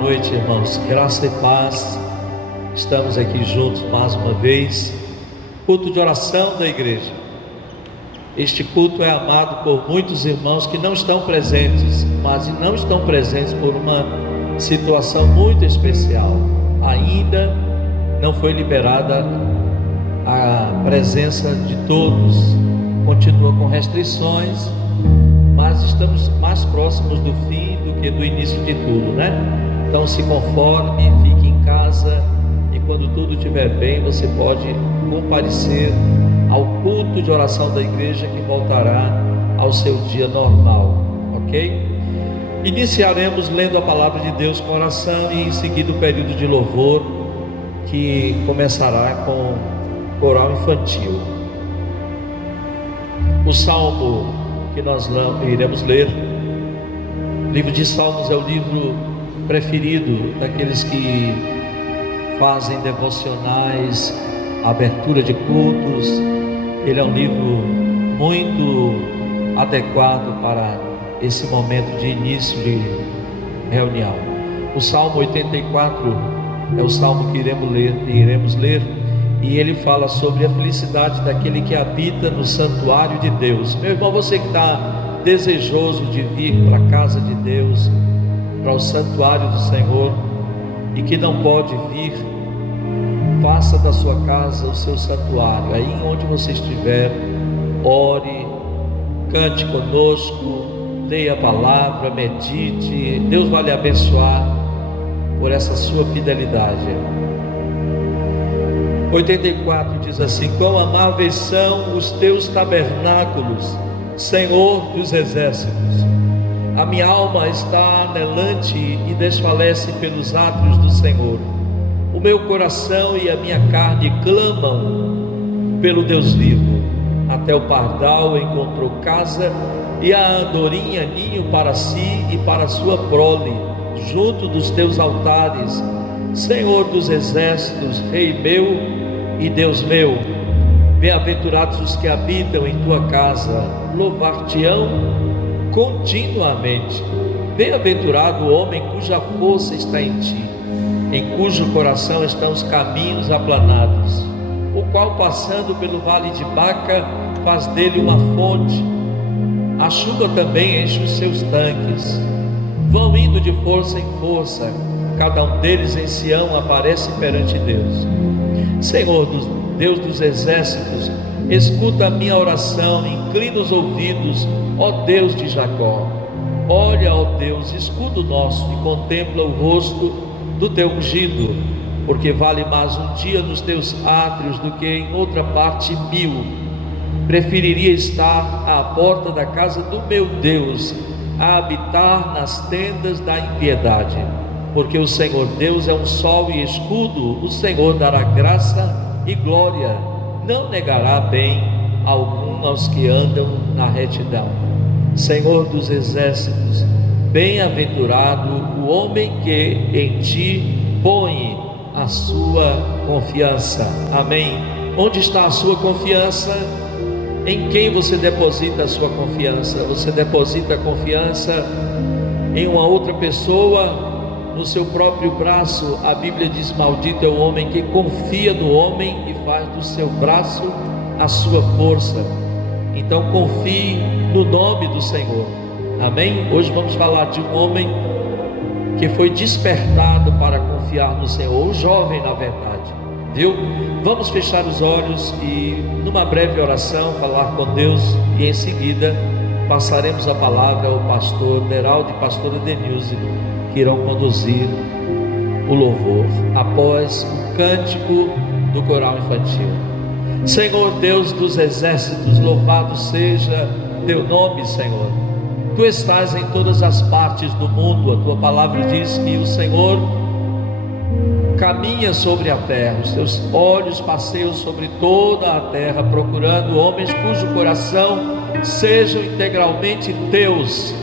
noite, irmãos. Graça e paz. Estamos aqui juntos mais uma vez. Culto de oração da igreja. Este culto é amado por muitos irmãos que não estão presentes, mas não estão presentes por uma situação muito especial. Ainda não foi liberada a presença de todos. Continua com restrições, mas estamos mais próximos do fim do que do início de tudo, né? Então se conforme, fique em casa, e quando tudo estiver bem, você pode comparecer ao culto de oração da igreja, que voltará ao seu dia normal, ok? Iniciaremos lendo a palavra de Deus com oração, e em seguida o período de louvor, que começará com coral infantil. O salmo que nós iremos ler, o livro de Salmos é o livro preferido daqueles que fazem devocionais, abertura de cultos. Ele é um livro muito adequado para esse momento de início de reunião. O Salmo 84 é o salmo que iremos ler, e ele fala sobre a felicidade daquele que habita no santuário de Deus. Meu irmão, você que está desejoso de vir para a casa de Deus, para o santuário do Senhor, e que não pode vir, faça da sua casa o seu santuário. Aí onde você estiver, ore, cante conosco, leia a palavra, medite. Deus vai lhe abençoar por essa sua fidelidade. 84 diz assim: quão amáveis são os teus tabernáculos, Senhor dos exércitos. A minha alma está anelante e desfalece pelos átrios do Senhor. O meu coração e a minha carne clamam pelo Deus vivo. Até o pardal encontrou casa, e a andorinha ninho para si e para sua prole, junto dos teus altares, Senhor dos exércitos, Rei meu e Deus meu. Bem-aventurados os que habitam em tua casa, louvar-te-ão continuamente. Bem-aventurado o homem cuja força está em ti, em cujo coração estão os caminhos aplanados, o qual, passando pelo vale de Baca, faz dele uma fonte. A chuva também enche os seus tanques. Vão indo de força em força, cada um deles em Sião aparece perante Deus. Senhor, Deus dos exércitos, escuta a minha oração, inclina os ouvidos, ó Deus de Jacó. Olha, ó Deus, escudo nosso, e contempla o rosto do teu ungido, porque vale mais um dia nos teus átrios do que em outra parte 1000. Preferiria estar à porta da casa do meu Deus, a habitar nas tendas da impiedade. Porque o Senhor Deus é um sol e escudo, o Senhor dará graça e glória, não negará bem algum aos que andam na retidão. Senhor dos exércitos, bem-aventurado o homem que em ti põe a sua confiança. Amém. Onde está a sua confiança? Em quem você deposita a sua confiança? Você deposita a confiança em uma outra pessoa, no seu próprio braço? A Bíblia diz: maldito é o homem que confia no homem e faz do seu braço a sua força. Então confie no nome do Senhor. Amém? Hoje vamos falar de um homem que foi despertado para confiar no Senhor, um jovem na verdade, viu? Vamos fechar os olhos e numa breve oração falar com Deus, e em seguida passaremos a palavra ao pastor Deraldo e pastora Denilze, que irão conduzir o louvor após o cântico do coral infantil. Senhor Deus dos exércitos, louvado seja teu nome, Senhor. Tu estás em todas as partes do mundo. A tua palavra diz que o Senhor caminha sobre a terra, os teus olhos passeiam sobre toda a terra, procurando homens cujo coração sejam integralmente teus.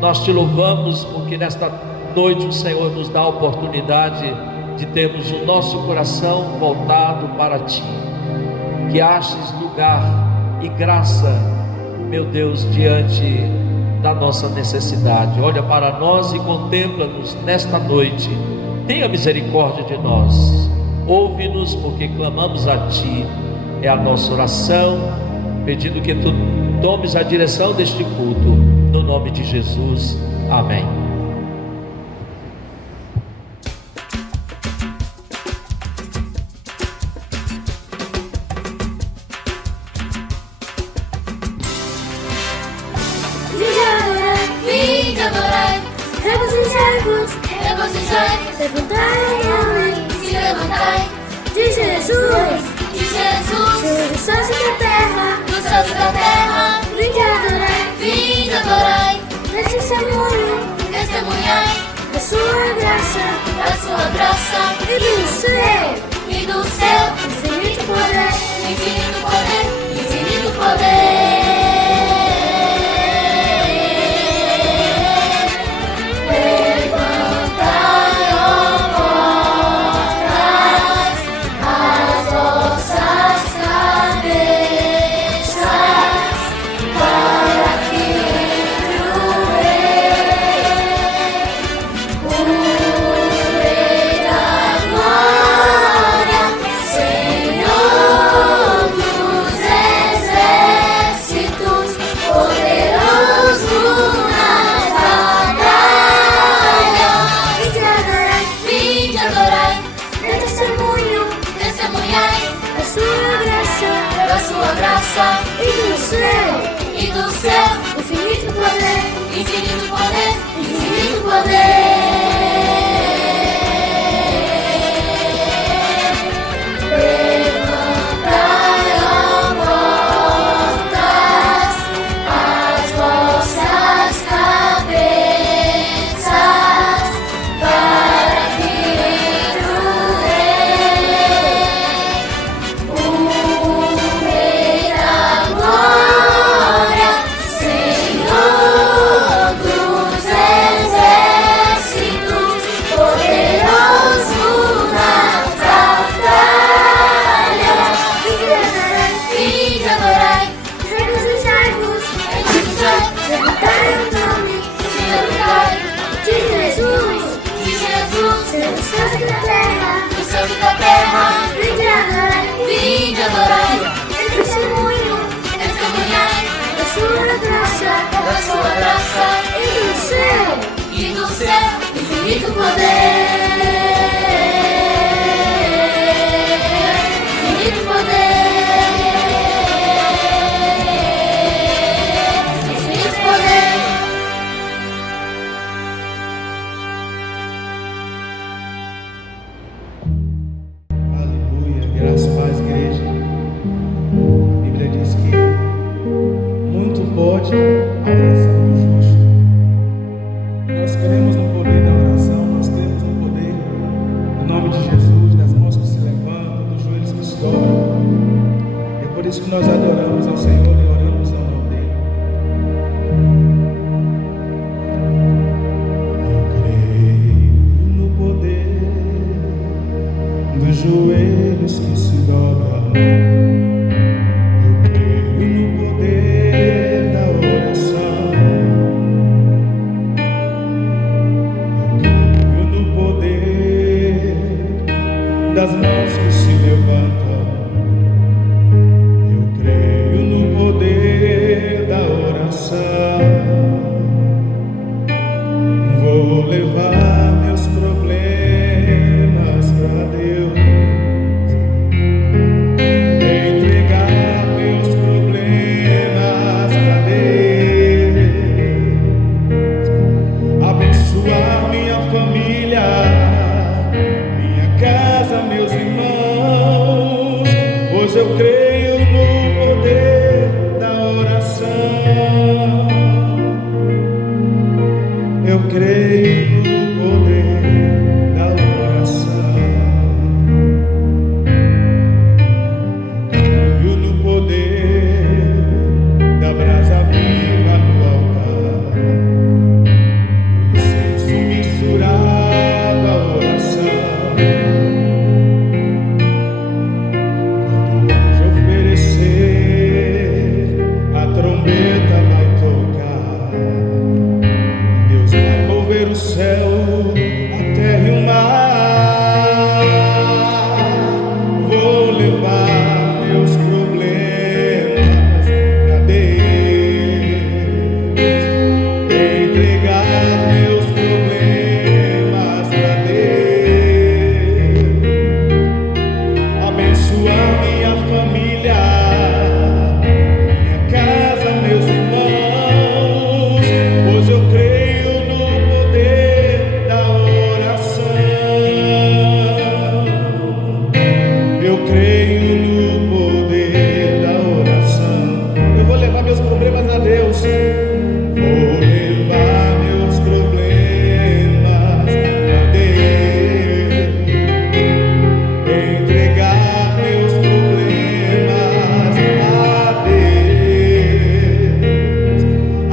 Nós te louvamos porque nesta noite o Senhor nos dá a oportunidade de termos o nosso coração voltado para ti. Que aches lugar e graça, meu Deus, diante da nossa necessidade. Olha para nós e contempla-nos nesta noite. Tenha misericórdia de nós. Ouve-nos, porque clamamos a Ti. É a nossa oração, pedindo que Tu tomes a direção deste culto, no nome de Jesus. Amém. Levantai o nome, se levantai, de Jesus, Senhor dos céus e da terra, vinde adorai, testemunhai, da sua graça, e do seu, infinito poder, infinito poder. E do céu, infinito poder, infinito poder. Levantai, ó portas, as vossas cabeças, para que entre o Rei, o Rei da glória, Senhor dos exércitos, poderoso na batalha. Vinde adorai, regozijai-vos, levantai o nome, se levantai, de Jesus, Senhor dos céus e da terra, vinde adorai, testemunhai, da sua graça, e do céu, infinito poder, infinito poder, infinito poder. Aleluia, graças a Deus, igreja. A Bíblia diz que muito pode a oração do justo. Nós queremos no poder da oração, nós queremos no poder do nome de Jesus, das mãos que se levantam, dos joelhos que se dobram. É por isso que nós adoramos ao Senhor e oramos ao nome dele. Eu creio no poder dos joelhos que se dobram. Eu creio no poder da oração. Eu creio no poder das mãos que se levantam. Eu creio abençoar minha família, minha casa, meus irmãos, pois eu creio no poder da oração. Eu creio no poder da oração. Eu vou levar meus problemas a Deus. Vou levar meus problemas a Deus. Entregar meus problemas a Deus.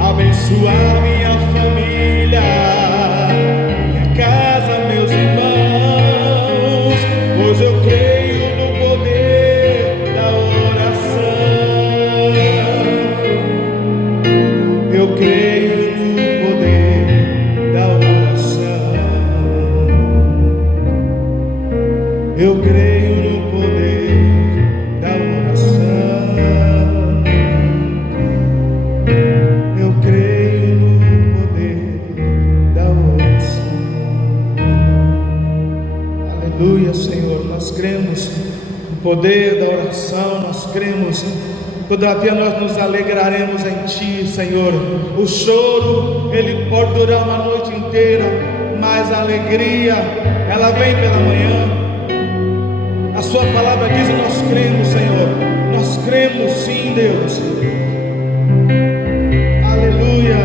Abençoar minha família, minha casa, meus irmãos, pois eu creio no poder da oração. Eu creio no poder da oração. Eu creio no poder da oração. Eu creio no poder da oração. Aleluia, Senhor. Nós cremos no poder da oração. Nós cremos. Todavia nós nos alegraremos em Ti, Senhor. O choro, ele pode durar uma noite inteira, mas a alegria, ela vem pela manhã. A Sua palavra diz, e nós cremos, Senhor. Nós cremos sim, Deus. Aleluia.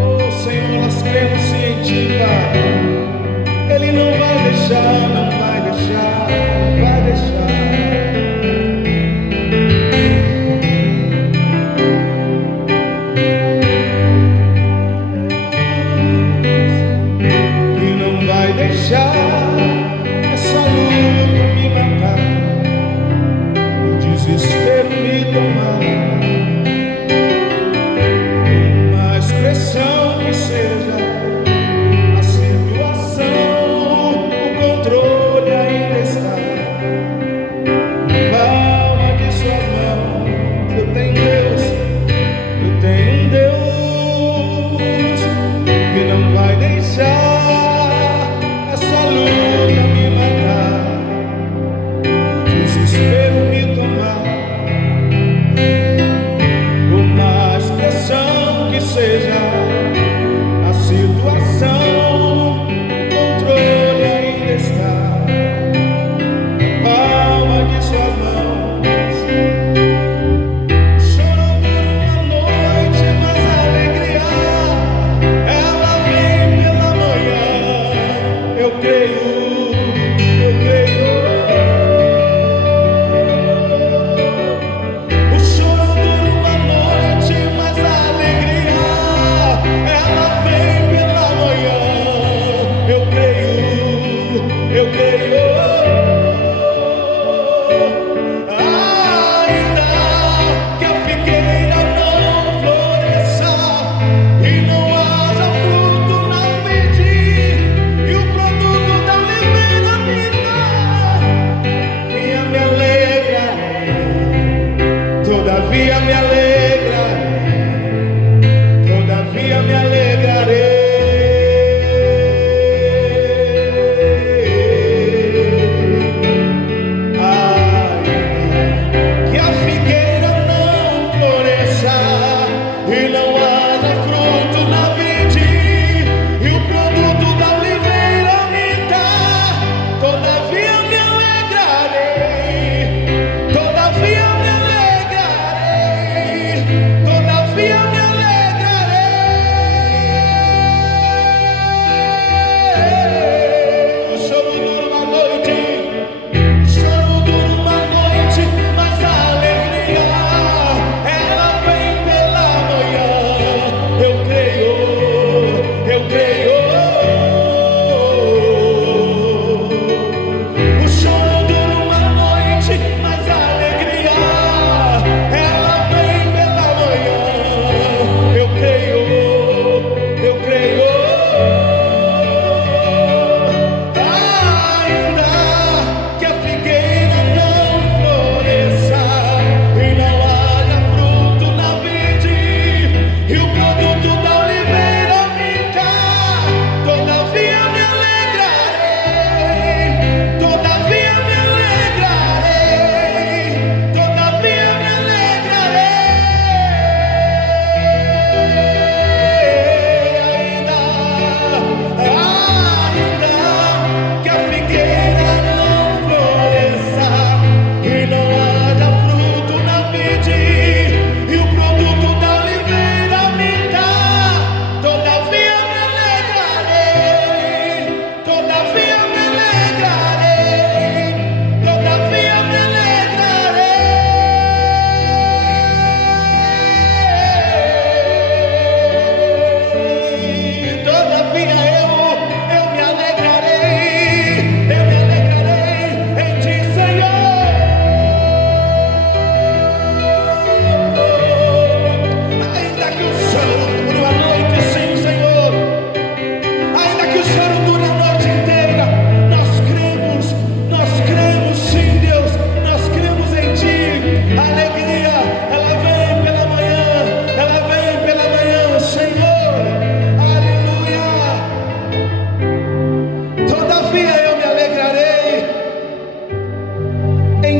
Oh, Senhor, nós cremos sim em Ti, Pai. Ele não vai deixar, não vai deixar, não vai deixar. Que não vai deixar essa luta me matar.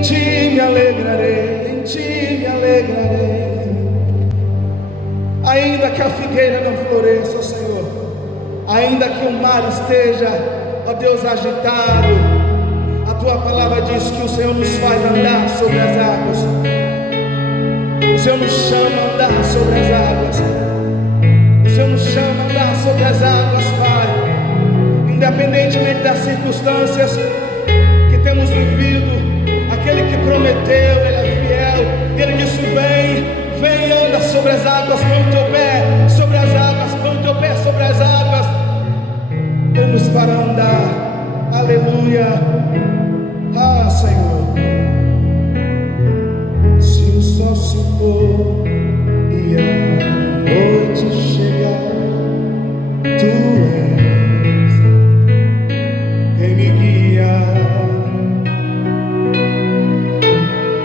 ti me alegrarei, em ti me alegrarei. Ainda que a figueira não floresça, ó Senhor, ainda que o mar esteja, ó Deus, agitado, a tua palavra diz que o Senhor nos faz andar sobre as águas. O Senhor nos chama a andar sobre as águas. O Senhor nos chama a andar sobre as águas, Pai. Independentemente das circunstâncias que temos vivido, aquele que prometeu, Ele é fiel. Ele disse: vem, anda sobre as águas, põe o teu pé sobre as águas, põe o teu pé sobre as águas. Ele nos fará andar, aleluia. Ah, Senhor, se o sol se pôr e a noite chegar, tu és quem me guia.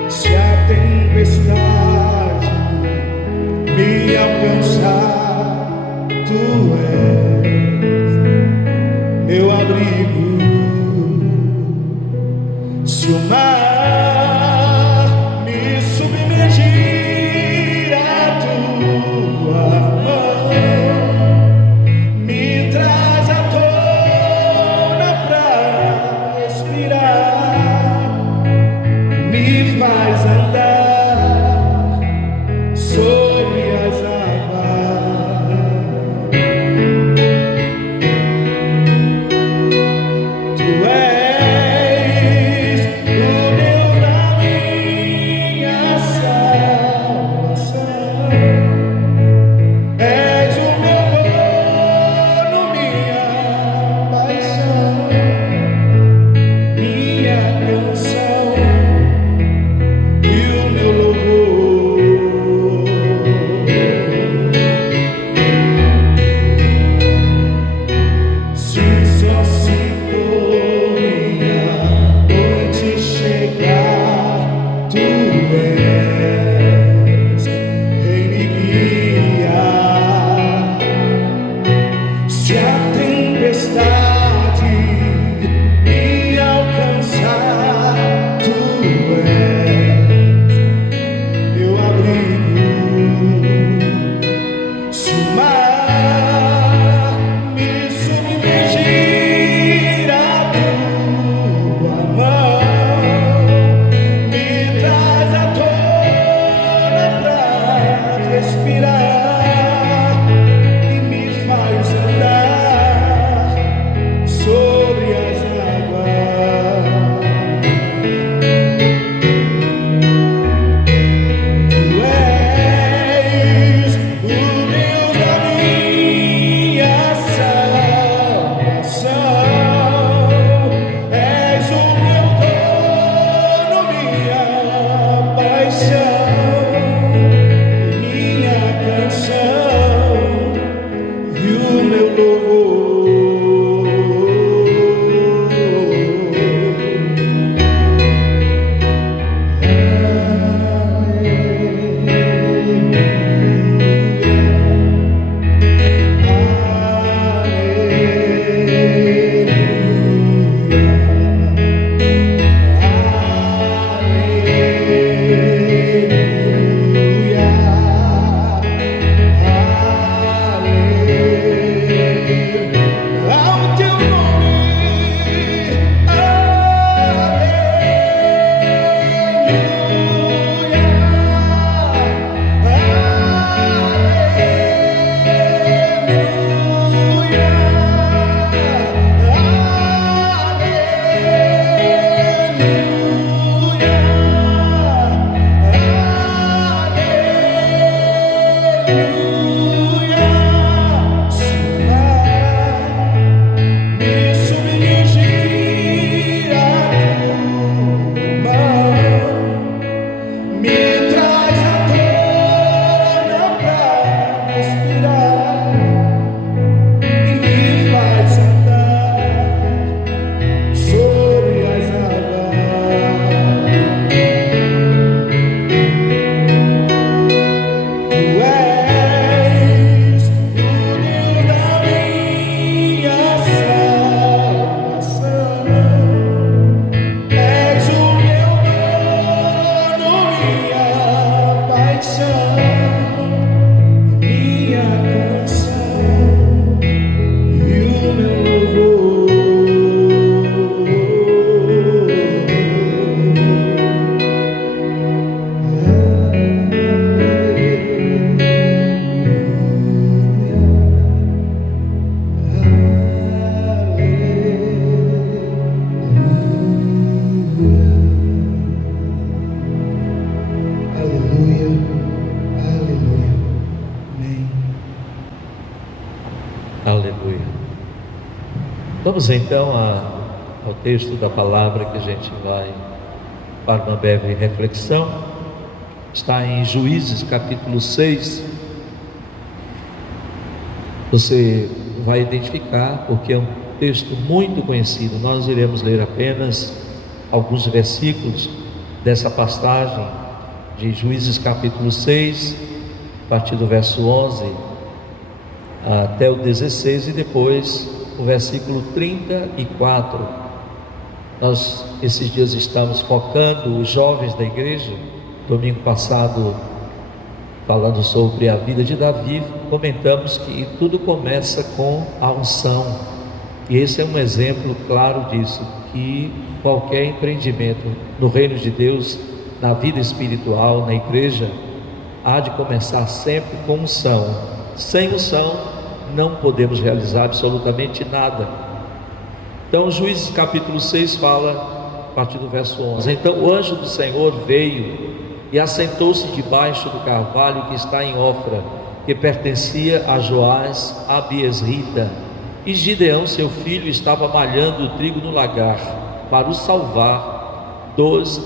Se a tempestade me alcançar, tu és meu abrigo. Se o mar me submergir, Vamos então ao texto da palavra que a gente vai para uma breve reflexão. Está em Juízes capítulo 6. Você vai identificar porque é um texto muito conhecido. Nós iremos ler apenas alguns versículos dessa passagem de Juízes capítulo 6, a partir do verso 11 até o 16 e depois o versículo 34. Nós esses dias estamos focando os jovens da igreja. Domingo passado, falando sobre a vida de Davi, comentamos que tudo começa com a unção, e esse é um exemplo claro disso, que qualquer empreendimento no reino de Deus, na vida espiritual, na igreja, há de começar sempre com unção. Sem unção não podemos realizar absolutamente nada. Então Juízes capítulo 6 fala a partir do verso 11: Então o anjo do Senhor veio e assentou-se debaixo do carvalho que está em Ofra, que pertencia a Joás a Abiesrita, e Gideão seu filho estava malhando o trigo no lagar para o salvar dos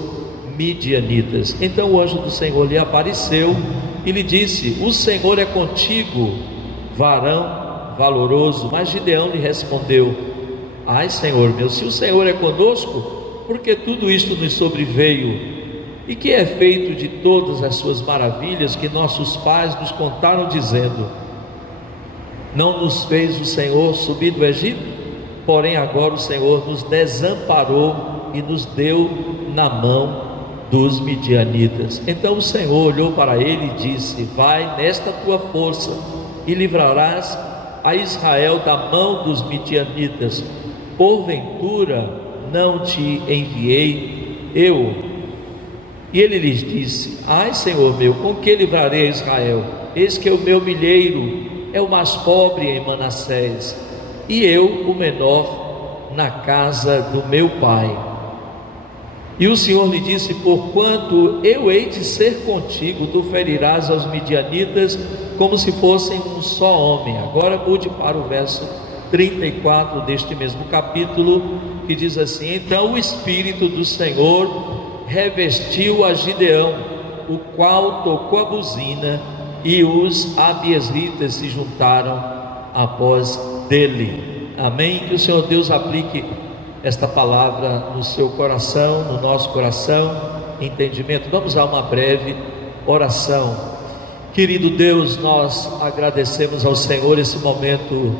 midianitas. Então o anjo do Senhor lhe apareceu e lhe disse: O Senhor é contigo, varão valoroso. Mas Gideão lhe respondeu: Ai, Senhor meu, se o Senhor é conosco, porque tudo isto nos sobreveio? E que é feito de todas as suas maravilhas que nossos pais nos contaram, dizendo: Não nos fez o Senhor subir do Egito? Porém agora o Senhor nos desamparou e nos deu na mão dos midianitas. Então o Senhor olhou para ele e disse: Vai nesta tua força e livrarás a Israel da mão dos midianitas. Porventura não te enviei eu? E ele lhes disse: Ai, Senhor meu, com que livrarei a Israel? Eis que o meu milheiro é o mais pobre em Manassés, e eu o menor na casa do meu pai. E o Senhor lhe disse: Porquanto eu hei de ser contigo, tu ferirás aos midianitas como se fossem um só homem. Agora mude para o verso 34 deste mesmo capítulo, que diz assim: Então o Espírito do Senhor revestiu a Gideão, o qual tocou a buzina, e os abiesritas se juntaram após dele. Amém? Que o Senhor Deus aplique esta palavra no seu coração, no nosso coração, entendimento. Vamos a uma breve oração. Querido Deus, nós agradecemos ao Senhor esse momento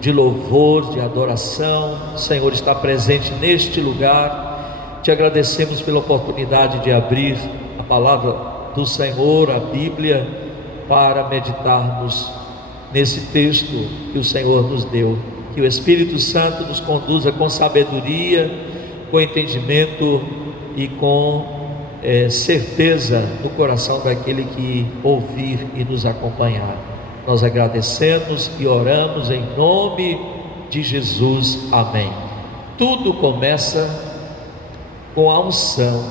de louvor, de adoração. O Senhor está presente neste lugar. Te agradecemos pela oportunidade de abrir a palavra do Senhor, a Bíblia, para meditarmos nesse texto que o Senhor nos deu. Que o Espírito Santo nos conduza com sabedoria, com entendimento e com certeza no coração daquele que ouvir e nos acompanhar. Nós agradecemos e oramos em nome de Jesus. Amém. Tudo começa com a unção.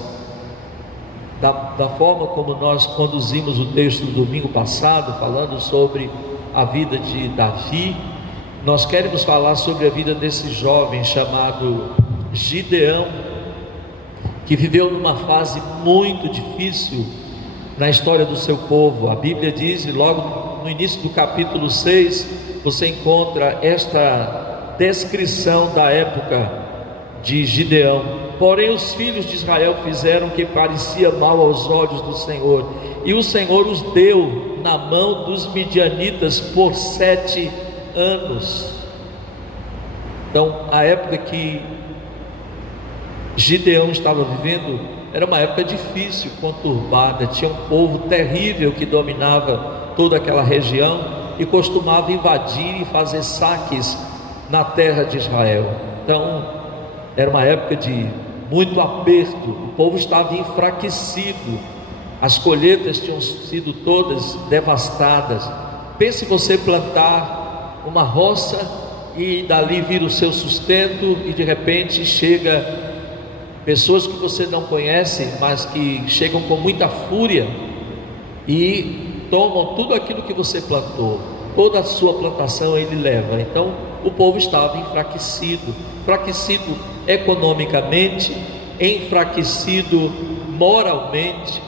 Da forma como nós conduzimos o texto do domingo passado, falando sobre a vida de Davi, nós queremos falar sobre a vida desse jovem chamado Gideão, que viveu numa fase muito difícil na história do seu povo. A Bíblia diz, e logo no início do capítulo 6, você encontra esta descrição da época de Gideão. Porém os filhos de Israel fizeram o que parecia mal aos olhos do Senhor, e o Senhor os deu na mão dos midianitas por 7 anos. Então a época que Gideão estava vivendo era uma época difícil, conturbada. Tinha um povo terrível que dominava toda aquela região e costumava invadir e fazer saques na terra de Israel. Então era uma época de muito aperto, o povo estava enfraquecido, as colheitas tinham sido todas devastadas. Pense você plantar uma roça e dali vir o seu sustento, e de repente chega pessoas que você não conhece, mas que chegam com muita fúria e tomam tudo aquilo que você plantou, toda a sua plantação ele leva. Então o povo estava enfraquecido economicamente, enfraquecido moralmente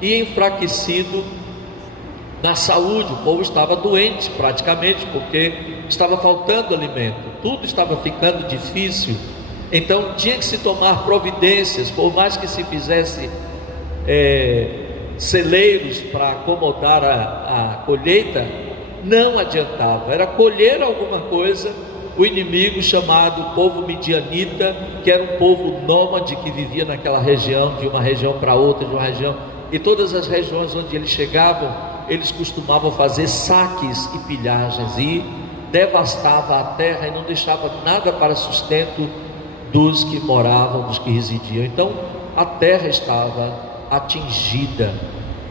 e enfraquecido na saúde. O povo estava doente praticamente, porque estava faltando alimento, tudo estava ficando difícil. Então tinha que se tomar providências, por mais que se fizesse celeiros para acomodar a colheita, não adiantava, era colher alguma coisa. O inimigo, chamado povo midianita, que era um povo nômade que vivia naquela região, de uma região para outra, de uma região, e todas as regiões onde eles chegavam, eles costumavam fazer saques e pilhagens, e devastava a terra e não deixava nada para sustento dos que moravam, dos que residiam. Então a terra estava atingida,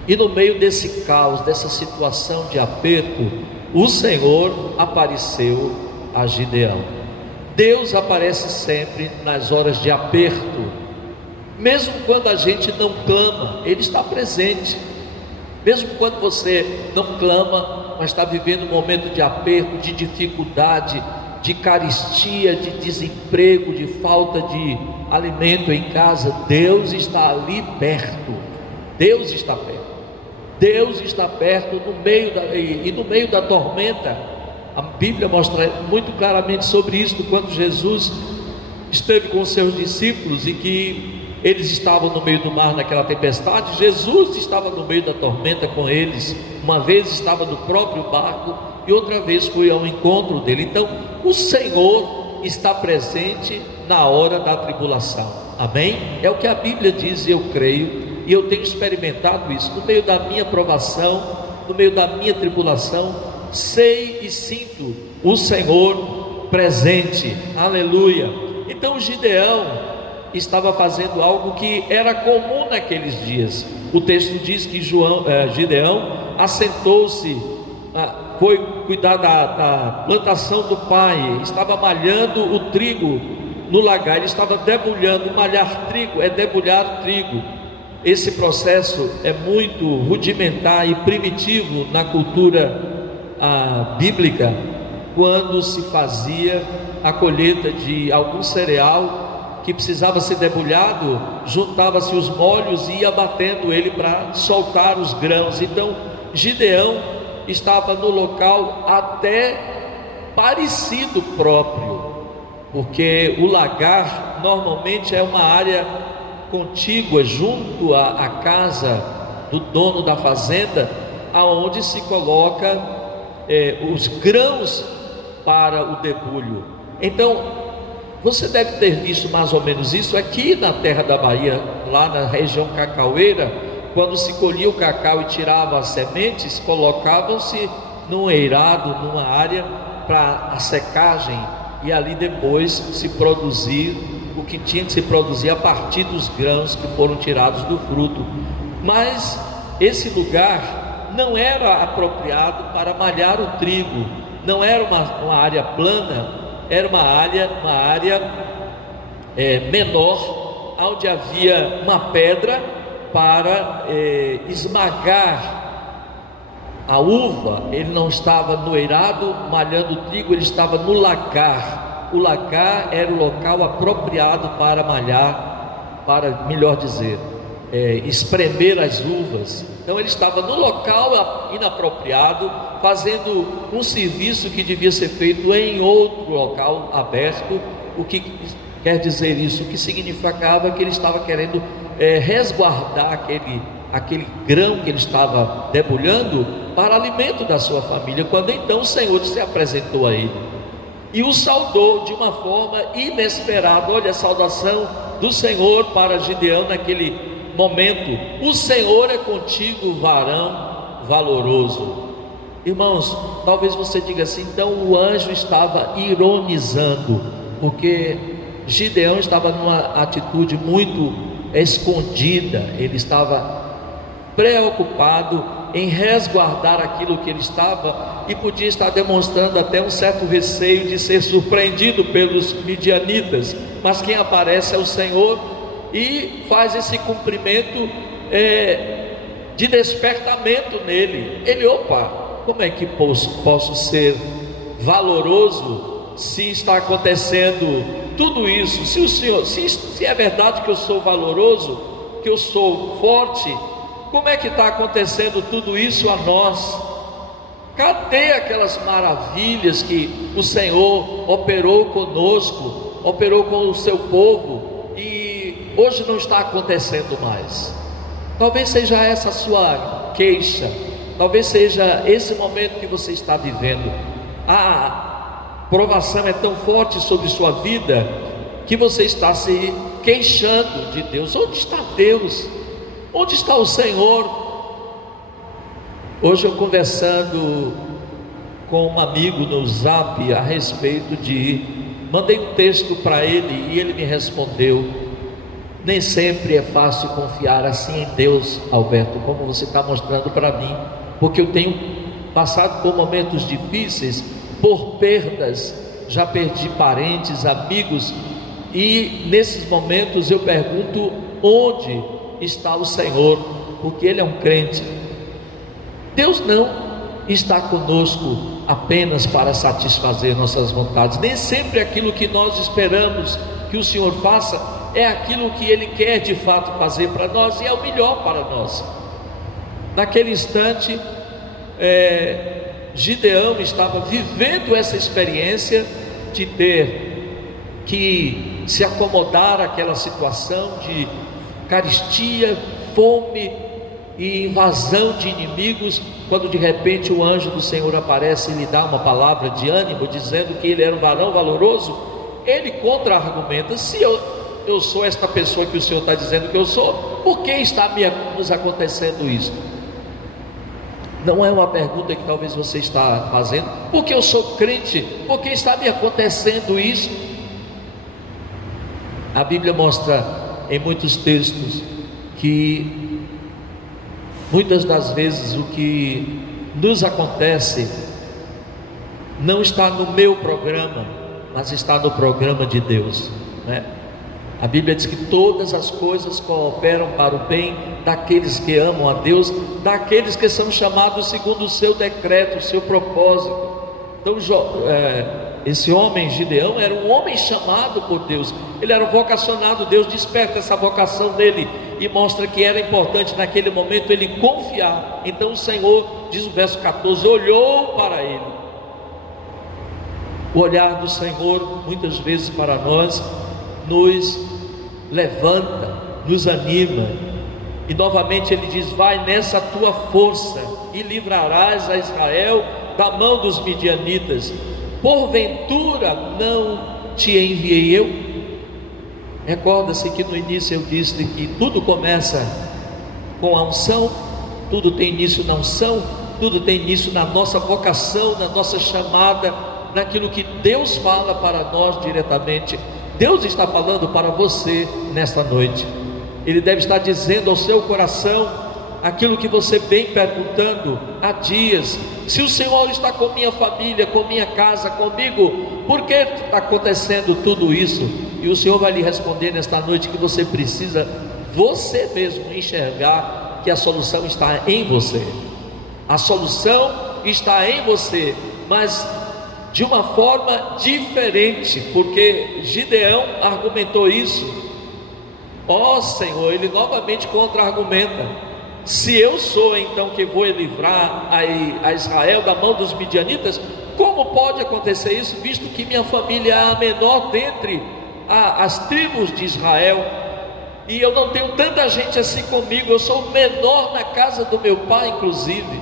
e no meio desse caos, dessa situação de aperto, o Senhor apareceu a Gideão. Deus aparece sempre nas horas de aperto, mesmo quando a gente não clama, Ele está presente. Mesmo quando você não clama, mas está vivendo um momento de aperto, de dificuldade, de carestia, de desemprego, de falta de alimento em casa, Deus está ali perto. Deus está perto. Deus está perto no meio da tormenta. A Bíblia mostra muito claramente sobre isso, quando Jesus esteve com os seus discípulos e que eles estavam no meio do mar naquela tempestade. Jesus estava no meio da tormenta com eles. Uma vez estava no próprio barco e outra vez foi ao encontro dele. Então o Senhor está presente na hora da tribulação. Amém? É o que a Bíblia diz, e eu creio, e eu tenho experimentado isso no meio da minha provação, no meio da minha tribulação. Sei e sinto o Senhor presente. Aleluia. Então Gideão estava fazendo algo que era comum naqueles dias. O texto diz que Gideão assentou-se, foi cuidar da plantação do pai, estava malhando o trigo no lagar. Ele estava debulhando. Malhar trigo é debulhar trigo. Esse processo é muito rudimentar e primitivo na cultura bíblica, quando se fazia a colheita de algum cereal que precisava ser debulhado, juntava-se os molhos e ia batendo ele para soltar os grãos. Então Gideão estava no local até parecido próprio, porque o lagar normalmente é uma área contígua junto à casa do dono da fazenda, aonde se coloca os grãos para o debulho. Então você deve ter visto mais ou menos isso aqui na terra da Bahia, lá na região cacaueira. Quando se colhia o cacau e tirava as sementes, colocavam-se num eirado, numa área para a secagem, e ali depois se produzir o que tinha que se produzir a partir dos grãos que foram tirados do fruto. Mas esse lugar não era apropriado para malhar o trigo, não era uma área plana, era uma área menor, onde havia uma pedra para esmagar a uva. Ele não estava no eirado malhando o trigo, ele estava no lagar. O lagar era o local apropriado para malhar, para, melhor dizer, espremer as uvas. Então ele estava no local inapropriado, fazendo um serviço que devia ser feito em outro local aberto. O que quer dizer isso? O que significava que ele estava querendo resguardar aquele grão que ele estava debulhando para alimento da sua família, quando então o Senhor se apresentou a ele e o saudou de uma forma inesperada. Olha a saudação do Senhor para Gideão naquele momento: o Senhor é contigo, varão valoroso. Irmãos, talvez você diga assim: então o anjo estava ironizando, porque Gideão estava numa atitude muito escondida, ele estava preocupado em resguardar aquilo que ele estava, e podia estar demonstrando até um certo receio de ser surpreendido pelos midianitas. Mas quem aparece é o Senhor e faz esse cumprimento de despertamento nele. Ele, opa, como é que posso ser valoroso se está acontecendo tudo isso, se o Senhor, se é verdade que eu sou valoroso, que eu sou forte, como é que está acontecendo tudo isso a nós? Cadê aquelas maravilhas que o Senhor operou conosco, operou com o seu povo, e hoje não está acontecendo mais? Talvez seja essa a sua queixa, talvez seja esse momento que você está vivendo. A provação é tão forte sobre sua vida que você está se queixando de Deus. Onde está Deus? Onde está o Senhor? Hoje eu conversando com um amigo no Zap a respeito mandei um texto para ele e ele me respondeu: nem sempre é fácil confiar assim em Deus, Alberto, como você está mostrando para mim, porque eu tenho passado por momentos difíceis, por perdas, já perdi parentes, amigos, e nesses momentos eu pergunto: onde está o Senhor? Porque Ele é um crente. Deus não está conosco apenas para satisfazer nossas vontades. Nem sempre aquilo que nós esperamos que o Senhor faça é aquilo que Ele quer de fato fazer para nós, e é o melhor para nós. Naquele instante, Gideão estava vivendo essa experiência de ter que se acomodar àquela situação de carestia, fome e invasão de inimigos, quando de repente o anjo do Senhor aparece e lhe dá uma palavra de ânimo, dizendo que ele era um varão valoroso. Ele contra-argumenta: se eu sou esta pessoa que o Senhor está dizendo que eu sou, por que está nos acontecendo isso? Não é uma pergunta que talvez você está fazendo: porque eu sou crente, por que está me acontecendo isso? A Bíblia mostra em muitos textos que muitas das vezes o que nos acontece não está no meu programa, mas está no programa de Deus, né? A Bíblia diz que todas as coisas cooperam para o bem daqueles que amam a Deus, daqueles que são chamados segundo o seu decreto, o seu propósito. Então esse homem Gideão era um homem chamado por Deus, ele era um vocacionado. Deus desperta essa vocação dele e mostra que era importante naquele momento ele confiar. Então o Senhor, diz o verso 14, olhou para ele. O olhar do Senhor muitas vezes para nós nos levanta, nos anima, e novamente ele diz: vai nessa tua força e livrarás a Israel da mão dos midianitas. Porventura não te enviei eu? Recorda-se que no início eu disse que tudo começa com a unção, tudo tem início na unção, tudo tem início na nossa vocação, na nossa chamada, naquilo que Deus fala para nós diretamente. Deus está falando para você nesta noite. Ele deve estar dizendo ao seu coração aquilo que você vem perguntando há dias: se o Senhor está com minha família, com minha casa, comigo, por que está acontecendo tudo isso? E o Senhor vai lhe responder nesta noite que você precisa, você mesmo, enxergar que a solução está em você. A solução está em você, mas de uma forma diferente, porque Gideão argumentou isso. Ó Senhor, ele novamente contra-argumenta: se eu sou então que vou livrar a Israel da mão dos midianitas, como pode acontecer isso, visto que minha família é a menor dentre as tribos de Israel, e eu não tenho tanta gente assim comigo, eu sou o menor na casa do meu pai, inclusive.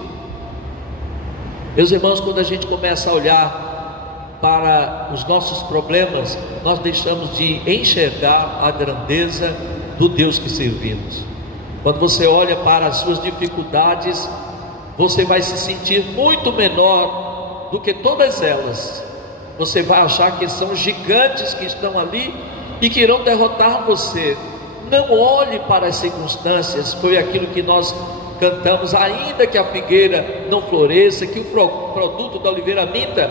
Meus irmãos, quando a gente começa a olhar para os nossos problemas, nós deixamos de enxergar a grandeza do Deus que servimos. Quando você olha para as suas dificuldades, você vai se sentir muito menor do que todas elas. Você vai achar que são gigantes que estão ali e que irão derrotar você. Não olhe para as circunstâncias. Foi aquilo que nós cantamos: ainda que a figueira não floresça, que o produto da oliveira minta,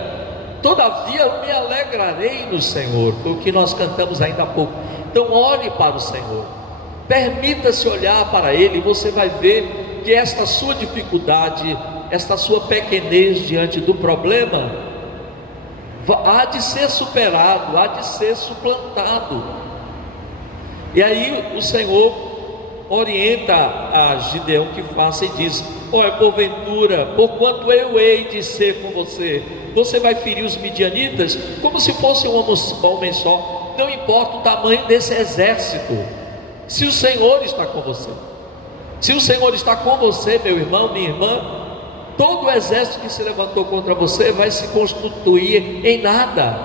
todavia me alegrarei no Senhor. Foi o que nós cantamos ainda há pouco. Então olhe para o Senhor, permita-se olhar para Ele, e você vai ver que esta sua dificuldade, esta sua pequenez diante do problema, há de ser superado, há de ser suplantado. E aí o Senhor orienta a Gideão que faça e diz: olha, porventura, porquanto eu hei de ser com você, você vai ferir os midianitas como se fosse um homem só. Não importa o tamanho desse exército, se o Senhor está com você. Se o Senhor está com você, meu irmão, minha irmã, todo o exército que se levantou contra você vai se constituir em nada.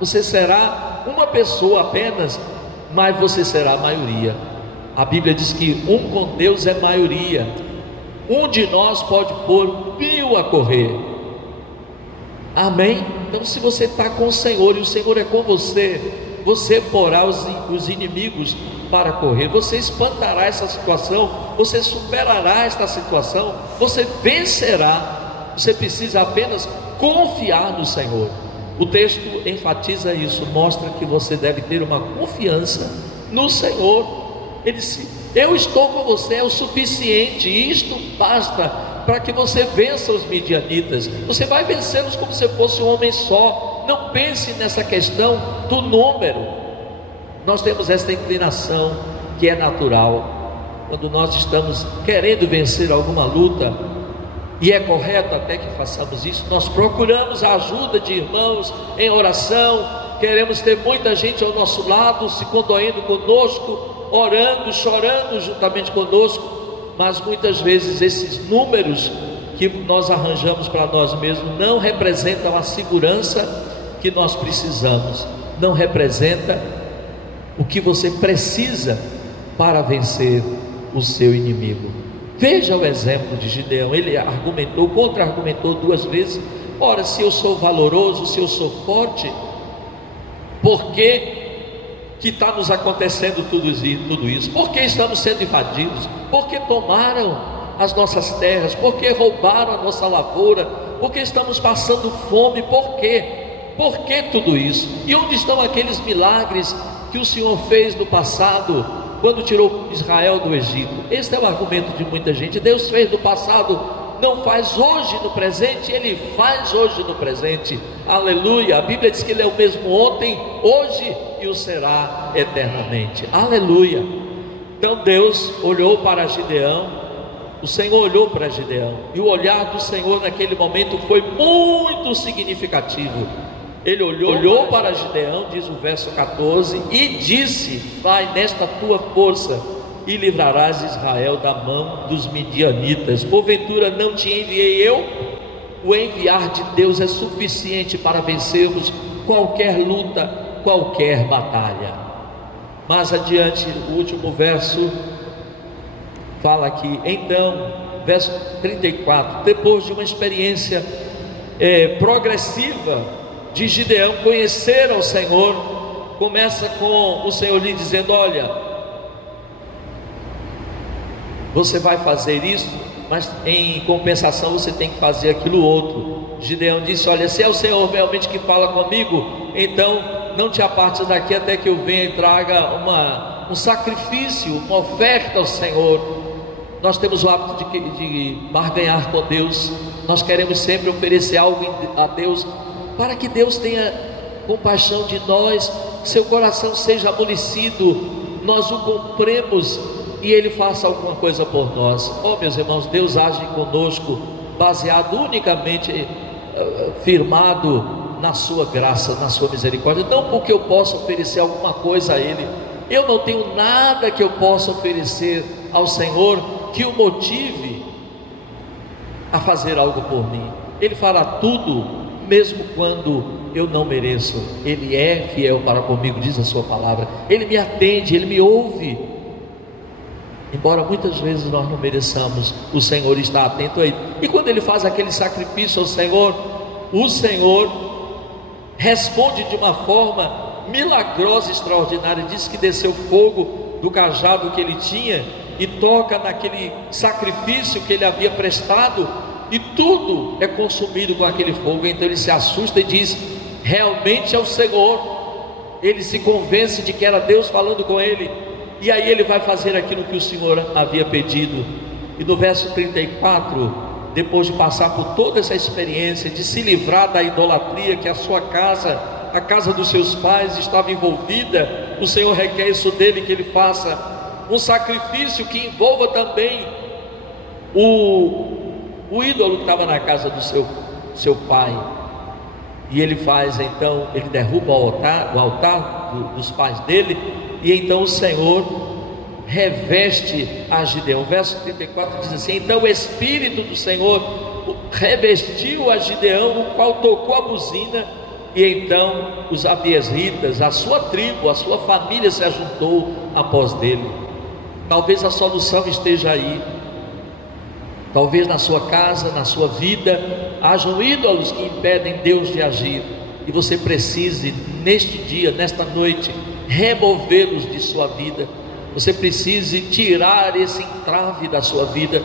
Você será uma pessoa apenas, mas você será a maioria. A Bíblia diz que um com Deus é maioria. Um de nós pode pôr 1000 a correr. Amém? Então, se você está com o Senhor e o Senhor é com você, você porá os inimigos para correr. Você espantará essa situação, você superará esta situação, você vencerá. Você precisa apenas confiar no Senhor. O texto enfatiza isso, mostra que você deve ter uma confiança no Senhor. Ele disse: eu estou com você, é o suficiente, isto basta para que você vença os midianitas. Você vai vencê-los como se fosse um homem só. Não pense nessa questão do número. Nós temos essa inclinação que é natural. Quando nós estamos querendo vencer alguma luta, e é correto até que façamos isso, nós procuramos a ajuda de irmãos em oração, queremos ter muita gente ao nosso lado, se condoendo conosco, orando, chorando juntamente conosco, mas muitas vezes esses números que nós arranjamos para nós mesmos não representam a segurança que nós precisamos, não representa o que você precisa para vencer o seu inimigo. Veja o exemplo de Gideão. Ele argumentou, contra-argumentou 2 vezes. Ora, se eu sou valoroso, se eu sou forte, por que está nos acontecendo tudo isso? Por que estamos sendo invadidos? Por que tomaram as nossas terras? Por que roubaram a nossa lavoura? Por que estamos passando fome? Por quê? Por que tudo isso? E onde estão aqueles milagres que o Senhor fez no passado, quando tirou Israel do Egito? Esse é o argumento de muita gente. Deus fez no passado, não faz hoje no presente. Ele faz hoje no presente. Aleluia. A Bíblia diz que Ele é o mesmo ontem, hoje e o será eternamente. Aleluia. Então Deus olhou para Gideão, o Senhor olhou para Gideão, e o olhar do Senhor naquele momento foi muito significativo. Ele olhou para Gideão, diz o verso 14, e disse: vai nesta tua força e livrarás Israel da mão dos midianitas. Porventura não te enviei eu? O enviar de Deus é suficiente para vencermos qualquer luta, qualquer batalha. Mais adiante, o último verso fala aqui, então, verso 34, depois de uma experiência progressiva de Gideão conhecer ao Senhor, começa com o Senhor lhe dizendo: olha, você vai fazer isso, mas em compensação você tem que fazer aquilo outro. Gideão disse: olha, se é o Senhor realmente que fala comigo, então não te apartes daqui até que eu venha e traga um sacrifício, uma oferta ao Senhor. Nós temos o hábito de barganhar com Deus. Nós queremos sempre oferecer algo a Deus, para que Deus tenha compaixão de nós, seu coração seja amolecido, nós o compremos e Ele faça alguma coisa por nós. Oh, meus irmãos, Deus age conosco baseado unicamente, firmado na sua graça, na sua misericórdia. Não porque eu possa oferecer alguma coisa a Ele. Eu não tenho nada que eu possa oferecer ao Senhor que o motive a fazer algo por mim. Ele fará tudo, mesmo quando eu não mereço. Ele é fiel para comigo, diz a sua palavra. Ele me atende, Ele me ouve, embora muitas vezes nós não mereçamos. O Senhor está atento a Ele. E quando Ele faz aquele sacrifício ao Senhor, o Senhor responde de uma forma milagrosa, extraordinária. Diz que desceu fogo do cajado que Ele tinha e toca naquele sacrifício que Ele havia prestado, e tudo é consumido com aquele fogo. Então ele se assusta e diz: realmente é o Senhor. Ele se convence de que era Deus falando com ele, e aí ele vai fazer aquilo que o Senhor havia pedido. E no verso 34 depois de passar por toda essa experiência, de se livrar da idolatria que a sua casa, a casa dos seus pais estava envolvida, o Senhor requer isso dele, que ele faça um sacrifício que envolva também o ídolo que estava na casa do seu pai. E ele faz então, ele derruba o altar dos pais dele, e então o Senhor reveste a Gideão. O verso 34 diz assim: então o Espírito do Senhor revestiu a Gideão, o qual tocou a buzina, e então os abiesritas, a sua tribo, a sua família se ajuntou após dele. Talvez a solução esteja aí. Talvez na sua casa, na sua vida, hajam ídolos que impedem Deus de agir, e você precise neste dia, nesta noite, removê-los de sua vida. Você precise tirar esse entrave da sua vida.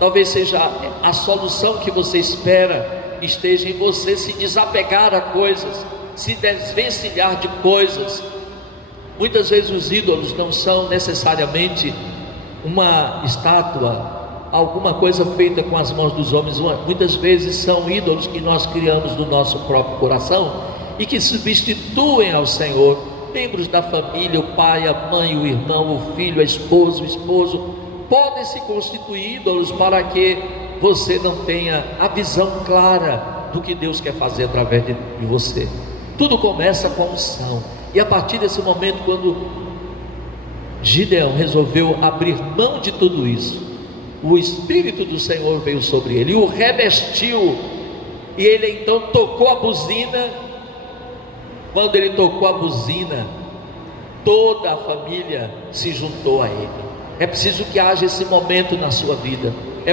Talvez seja a solução que você espera, esteja em você se desapegar a coisas, se desvencilhar de coisas. Muitas vezes os ídolos não são necessariamente uma estátua, alguma coisa feita com as mãos dos homens. Muitas vezes são ídolos que nós criamos no nosso próprio coração e que substituem ao Senhor. Membros da família, o pai, a mãe, o irmão, o filho, a esposa, o esposo, podem se constituir ídolos para que você não tenha a visão clara do que Deus quer fazer através de você. Tudo começa com a unção, e a partir desse momento, quando Gideão resolveu abrir mão de tudo isso, o Espírito do Senhor veio sobre ele e o revestiu, e ele então tocou a buzina. Quando ele tocou a buzina, toda a família se juntou a ele. É preciso que haja esse momento na sua vida. É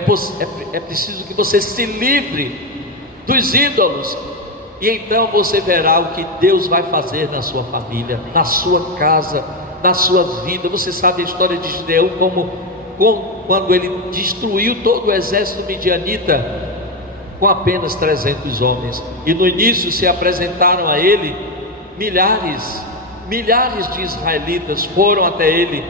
preciso que você se livre dos ídolos, e então você verá o que Deus vai fazer na sua família, na sua casa, na sua vida. Você sabe a história de Gideão, quando ele destruiu todo o exército midianita com apenas 300 homens, e no início se apresentaram a ele milhares de israelitas foram até ele,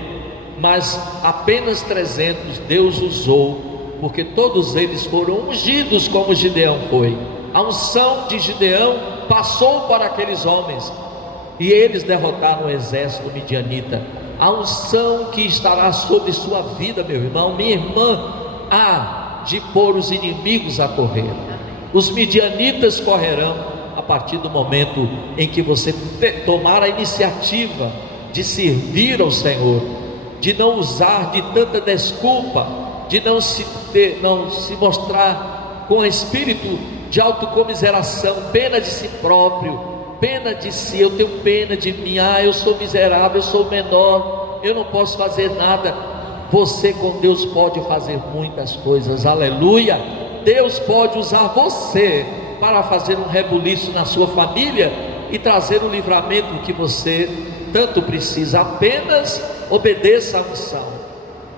mas apenas 300 Deus usou, porque todos eles foram ungidos como Gideão foi. A unção de Gideão passou para aqueles homens, e eles derrotaram o exército midianita. A unção que estará sobre sua vida, meu irmão, minha irmã, há de pôr os inimigos a correr. Os midianitas correrão a partir do momento em que você tomar a iniciativa de servir ao Senhor, de não usar de tanta desculpa, de não se mostrar com espírito de autocomiseração, pena de si próprio, pena de si. Eu tenho pena de mim, eu sou miserável, eu sou menor, eu não posso fazer nada. Você com Deus pode fazer muitas coisas, aleluia. Deus pode usar você para fazer um rebuliço na sua família e trazer o livramento que você tanto precisa. Apenas obedeça a unção,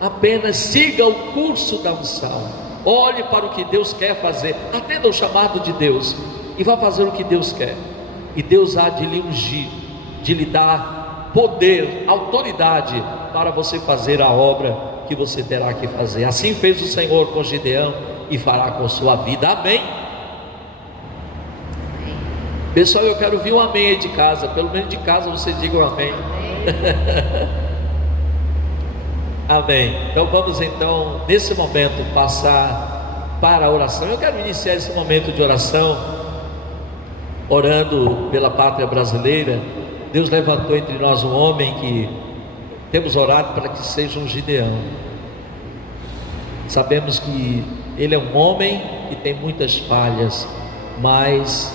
apenas siga o curso da unção, olhe para o que Deus quer fazer, atenda o chamado de Deus e vá fazer o que Deus quer, e Deus há de lhe ungir, de lhe dar poder, autoridade para você fazer a obra que você terá que fazer. Assim fez o Senhor com Gideão e fará com sua vida. Amém? Pessoal, eu quero ouvir um amém aí de casa. Pelo menos de casa vocês digam amém. Amém. Então vamos nesse momento passar para a oração. Eu quero iniciar esse momento de oração orando pela pátria brasileira. Deus levantou entre nós um homem que temos orado para que seja um Gideão. Sabemos que ele é um homem que tem muitas falhas, mas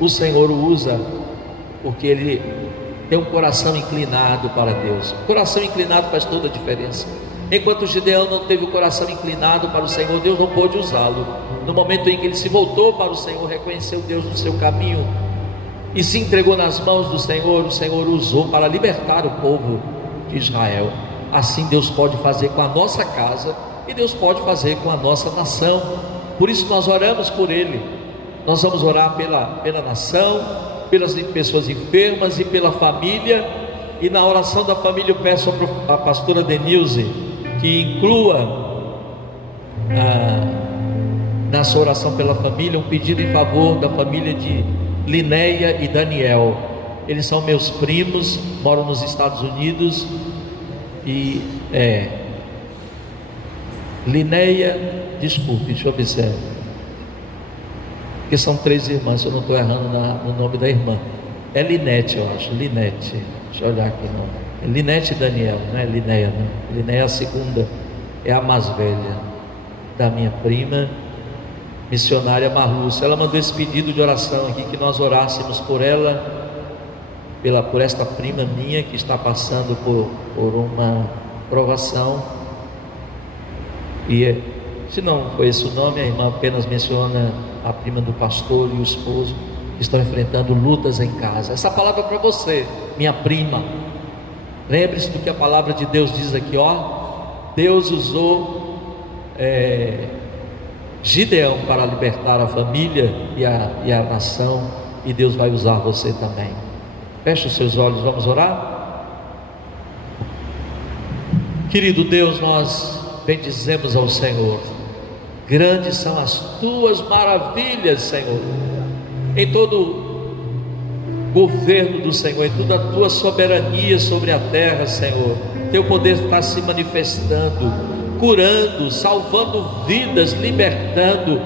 o Senhor o usa porque ele tem um coração inclinado para Deus. O coração inclinado faz toda a diferença. Enquanto Gideão não teve o coração inclinado para o Senhor, Deus não pôde usá-lo. No momento em que ele se voltou para o Senhor, reconheceu Deus no seu caminho e se entregou nas mãos do Senhor, o Senhor o usou para libertar o povo de Israel. Assim Deus pode fazer com a nossa casa, e Deus pode fazer com a nossa nação. Por isso nós oramos por ele. Nós vamos orar pela nação, pelas pessoas enfermas e pela família. E na oração da família eu peço à pastora Denilze que inclua na sua oração pela família, um pedido em favor da família de Linéia e Daniel. Eles são meus primos, moram nos Estados Unidos. E Linéia, desculpe, deixa eu ver se porque são 3 irmãs, se eu não estou errando no nome da irmã. É Linete, eu acho, Linete. Deixa eu olhar aqui, não. É Linete e Daniel, não é Linéia, não. Linéia é a segunda, é a mais velha da minha prima, missionária Marlúcia. Ela mandou esse pedido de oração aqui, que nós orássemos por ela, por esta prima minha que está passando por uma provação. E se não foi esse o nome, a irmã apenas menciona a prima do pastor e o esposo que estão enfrentando lutas em casa. Essa palavra é para você, minha prima. Lembre-se do que a palavra de Deus diz aqui, ó. Deus usou Gideão para libertar a família e a nação, e Deus vai usar você também. Feche os seus olhos, vamos orar. Querido Deus, nós bendizemos ao Senhor. Grandes são as tuas maravilhas, Senhor, em todo o governo do Senhor, em toda a tua soberania sobre a terra, Senhor. Teu poder está se manifestando, curando, salvando vidas, libertando,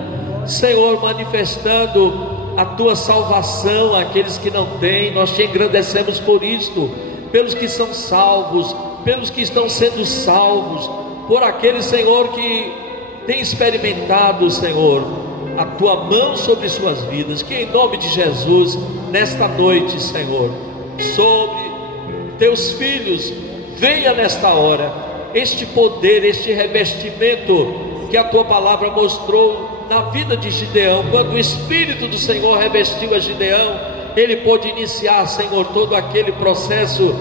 Senhor, manifestando a tua salvação àqueles que não têm. Nós te engrandecemos por isto, pelos que são salvos, pelos que estão sendo salvos, por aqueles, Senhor, que tem experimentado, Senhor, a tua mão sobre suas vidas. Que em nome de Jesus, nesta noite, Senhor, sobre teus filhos, venha nesta hora este poder, este revestimento que a tua palavra mostrou na vida de Gideão. Quando o Espírito do Senhor revestiu a Gideão, ele pôde iniciar, Senhor, todo aquele processo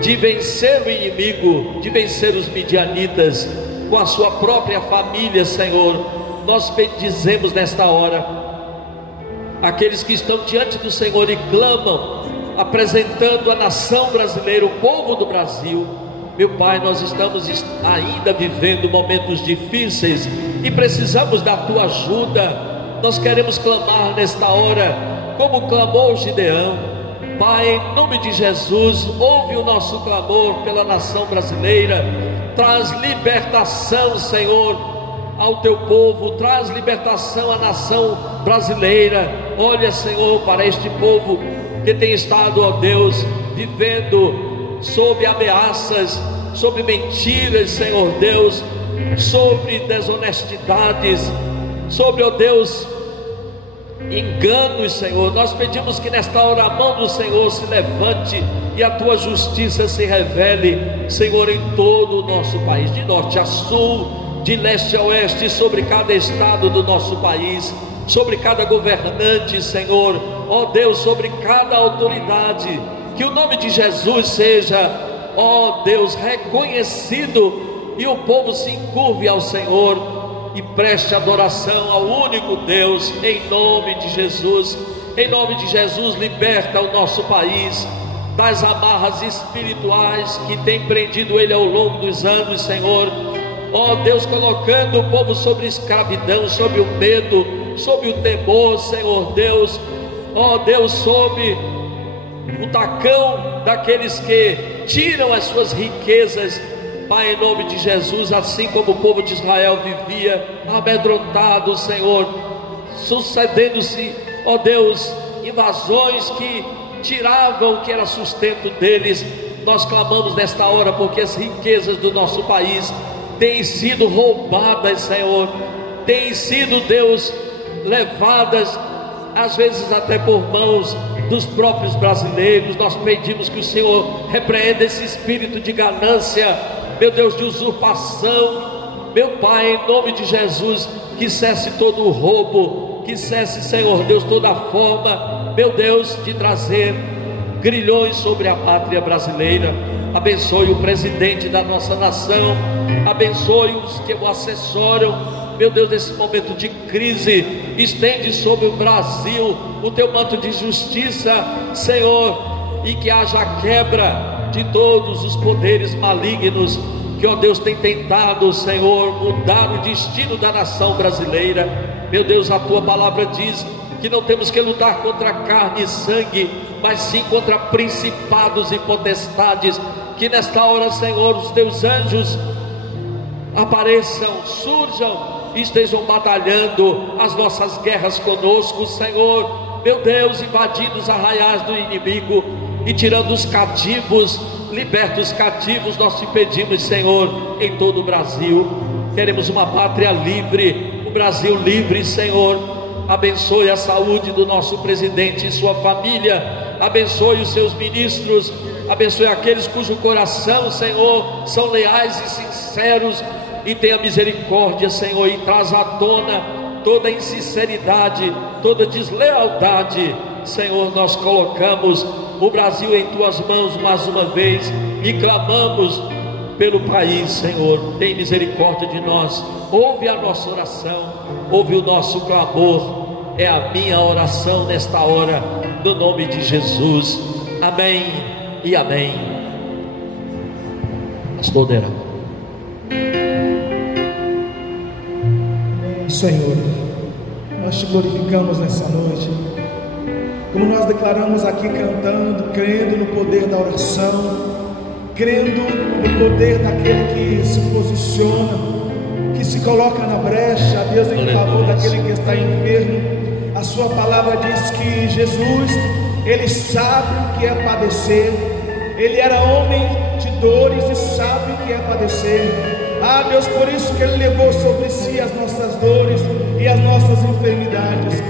de vencer o inimigo, de vencer os midianitas com a sua própria família, Senhor. Nós bendizemos nesta hora aqueles que estão diante do Senhor e clamam, apresentando a nação brasileira, o povo do Brasil. Meu Pai, nós estamos ainda vivendo momentos difíceis e precisamos da tua ajuda. Nós queremos clamar nesta hora, como clamou Gideão. Pai, em nome de Jesus, ouve o nosso clamor pela nação brasileira. Traz libertação, Senhor, ao teu povo. Traz libertação à nação brasileira. Olha, Senhor, para este povo que tem estado, ó Deus, vivendo sob ameaças, sob mentiras, Senhor Deus, sobre desonestidades, sobre, ó Deus, enganos, Senhor. Nós pedimos que nesta hora a mão do Senhor se levante e a tua justiça se revele, Senhor, em todo o nosso país, de norte a sul, de leste a oeste, sobre cada estado do nosso país, sobre cada governante, Senhor, ó Deus, sobre cada autoridade. Que o nome de Jesus seja, ó Deus, reconhecido, e o povo se encurve ao Senhor e preste adoração ao único Deus, em nome de Jesus. Em nome de Jesus, liberta o nosso país das amarras espirituais que tem prendido ele ao longo dos anos, Senhor. Ó Deus, colocando o povo sobre escravidão, sobre o medo, sobre o temor, Senhor Deus. Ó Deus, sobre o tacão daqueles que tiram as suas riquezas. Pai, em nome de Jesus, assim como o povo de Israel vivia amedrontado, Senhor, sucedendo-se, ó Deus, invasões que tiravam o que era sustento deles. Nós clamamos nesta hora porque as riquezas do nosso país têm sido roubadas, Senhor, têm sido, Deus, levadas às vezes até por mãos dos próprios brasileiros. Nós pedimos que o Senhor repreenda esse espírito de ganância, meu Deus, de usurpação. Meu Pai, em nome de Jesus, que cesse todo o roubo, que cesse, Senhor Deus, toda a forma, meu Deus, de trazer grilhões sobre a pátria brasileira. Abençoe o presidente da nossa nação, abençoe os que o assessoram, meu Deus, nesse momento de crise. Estende sobre o Brasil o teu manto de justiça, Senhor, e que haja a quebra de todos os poderes malignos que, ó Deus, tem tentado, Senhor, mudar o destino da nação brasileira. Meu Deus, a tua palavra diz que não temos que lutar contra carne e sangue, mas sim contra principados e potestades. Que nesta hora, Senhor, os teus anjos apareçam, surjam e estejam batalhando as nossas guerras conosco, Senhor. Meu Deus, invadindo os arraiais do inimigo e tirando os cativos, liberta os cativos. Nós te pedimos, Senhor, em todo o Brasil. Queremos uma pátria livre, o Brasil livre, Senhor. Abençoe a saúde do nosso presidente e sua família, abençoe os seus ministros, abençoe aqueles cujo coração, Senhor, são leais e sinceros, e tenha misericórdia, Senhor, e traz à tona toda insinceridade, toda deslealdade. Senhor, nós colocamos o Brasil em tuas mãos mais uma vez e clamamos pelo país, Senhor. Tem misericórdia de nós, ouve a nossa oração, ouve o nosso clamor. É a minha oração nesta hora, no nome de Jesus. Amém e amém. Pastor Derão. Senhor, nós te glorificamos nessa noite, como nós declaramos aqui cantando, crendo no poder da oração, crendo no poder daquele que se posiciona, que se coloca na brecha, Deus, em favor daquele que está enfermo. A sua palavra diz que Jesus, ele sabe o que é padecer, ele era homem de dores e sabe o que é padecer. Ah, Deus, por isso que ele levou sobre si as nossas dores e as nossas enfermidades.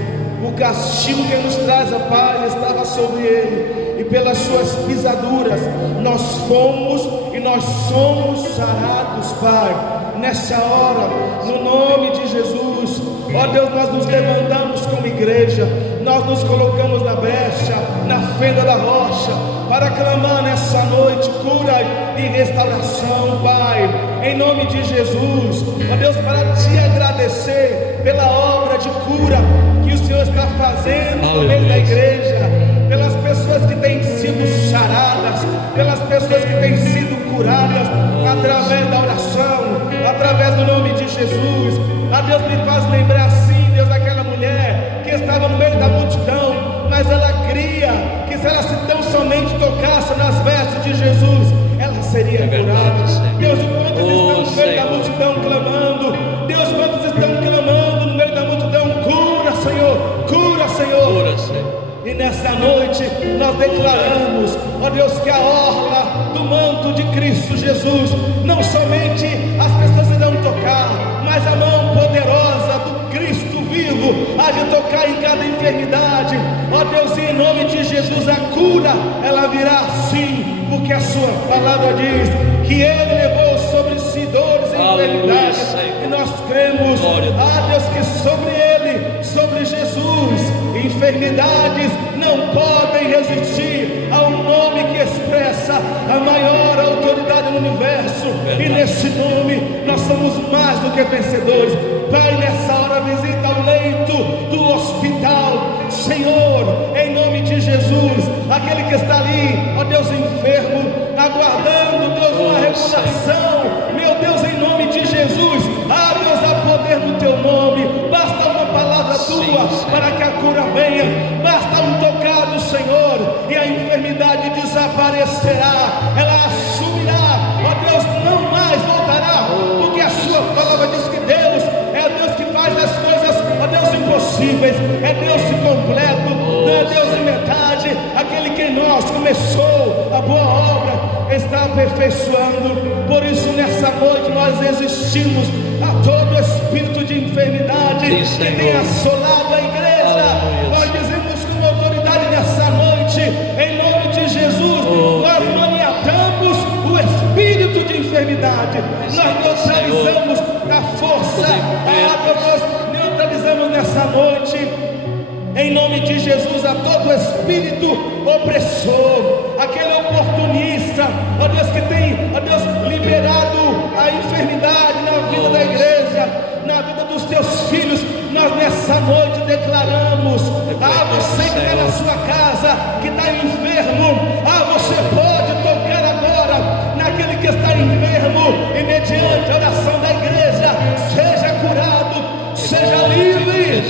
O castigo que nos traz a paz estava sobre ele, e pelas suas pisaduras nós fomos e nós somos sarados, Pai. Nessa hora, no nome de Jesus, ó Deus, nós nos levantamos como igreja, nós nos colocamos na brecha, na fenda da rocha, para clamar nessa noite cura e restauração, Pai, em nome de Jesus. Ó Deus, para te agradecer pela obra de cura que o Senhor está fazendo no meio da igreja, pelas pessoas que têm sido saradas, pelas pessoas que têm sido curadas através da oração, através do nome de Jesus. A Deus, me faz lembrar assim, Deus, daquela mulher que estava no meio da multidão, mas ela cria que se ela se tão somente tocasse nas vestes de Jesus, ela seria curada. Deus, quantos estão no meio da multidão clamando? Deus, quantos estão clamando no meio da multidão? Cura, Senhor, cura, Senhor. Cura, Senhor. E nessa noite nós declaramos, ó Deus, que a orla do manto de Cristo Jesus, não somente as pessoas irão tocar, mas a mão poderosa do Cristo vivo há de tocar em cada enfermidade. Ó Deus, em nome de Jesus, a cura, ela virá sim, porque a sua palavra diz que Ele levou sobre si dores e enfermidades, e nós cremos, ah Deus, que sobre Ele, sobre Jesus, enfermidades não podem resistir ao nome que expressa a maior autoridade no universo. E nesse nome nós somos mais do que vencedores. Pai, nessa hora visita o leito do hospital, Senhor, em nome de Jesus, aquele que está ali, ó Deus, enfermo, aguardando, Deus, uma recuperação, meu Deus, em nome de Jesus. Ah, Deus, há poder no teu nome, basta uma palavra tua para que a cura venha, basta um tocar do Senhor e a enfermidade desaparecerá, ela assumirá, ó Deus, não mais voltará, porque a sua palavra diz que Deus é o Deus que faz as coisas, ó Deus, impossíveis, é Deus de completo, não é Deus de metade. Aquele que em nós começou a boa obra está aperfeiçoando. Por isso nessa noite nós resistimos a todo espírito de enfermidade que tem assolado a igreja. Nós dizemos com autoridade nessa noite, em nome de Jesus, nós maniatamos o espírito de enfermidade, nós neutralizamos a força, nós neutralizamos nessa noite, em nome de Jesus, a todo espírito opressor, aquele oportunista, ó Deus, que tem, ó Deus, liberado a enfermidade na vida da igreja, na vida dos teus filhos. Nós nessa noite declaramos, você que está na sua casa, que está enfermo, você pode tocar agora naquele que está enfermo, e mediante a oração da igreja, seja curado, seja livre,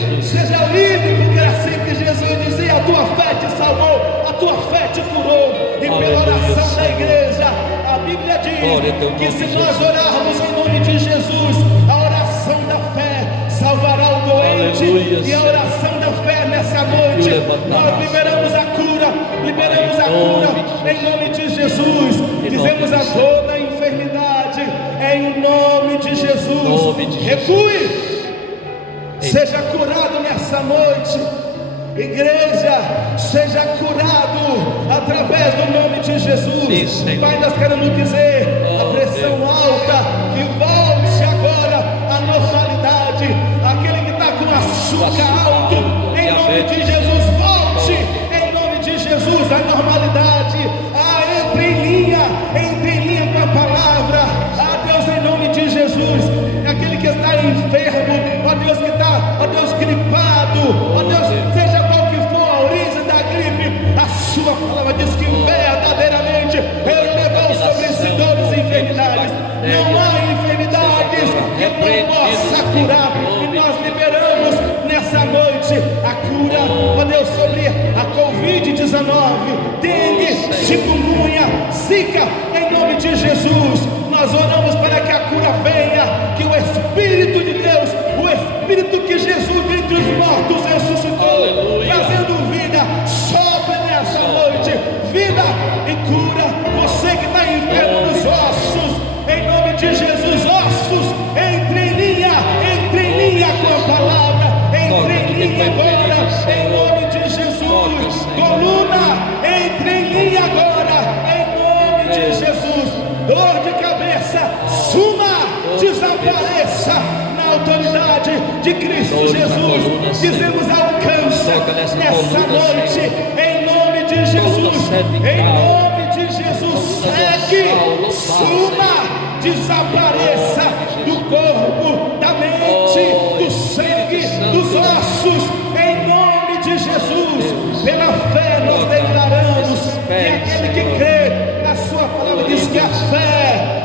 que se nós orarmos em nome de Jesus, a oração da fé salvará o doente. Aleluia, e a Senhor. oração da fé nessa noite, nós liberamos a cura, em nome de Jesus. Dizemos a toda enfermidade em nome de Jesus. Recue, seja curado nessa noite. Igreja, seja curado através do nome de Jesus. Sim, Pai, nós queremos dizer, a pressão alta, que volte agora à normalidade. Aquele que está com açúcar alto, em nome de Jesus, volte, em nome de Jesus, à normalidade. Entre em linha com a palavra. Deus, em nome de Jesus. Aquele que está enfermo, ó Deus, que está, ó Deus, gripado, ó Deus, seja qual que for a origem da gripe, a sua palavra diz que verdadeiramente Ele levou sobre si dores e enfermidades. Não há enfermidades que não possa curar, e nós liberamos nessa noite a cura, ó Deus, sobre a Covid-19, dengue, chikungunya, zika, em nome de Jesus. Nós oramos para que a cura venha, que o Espírito de Deus, o Espírito que Jesus dentre os mortos ressuscitou, trazendo vida, sobre nessa noite, vida e cura. Você que está enfermo nos ossos, em nome de Jesus, ossos, entre em linha com a palavra, entre em linha agora, em nome de Jesus. Coluna, entre em linha agora, em nome de Jesus. Dor de cabeça, suma, desapareça na autoridade de Cristo Jesus. Dizemos alcança nessa noite, em nome de Jesus, em nome de Jesus. Segue, suma, desapareça do corpo, da mente, do sangue, dos ossos, em nome de Jesus. Pela fé nós declaramos que aquele que crê, a sua palavra diz que a fé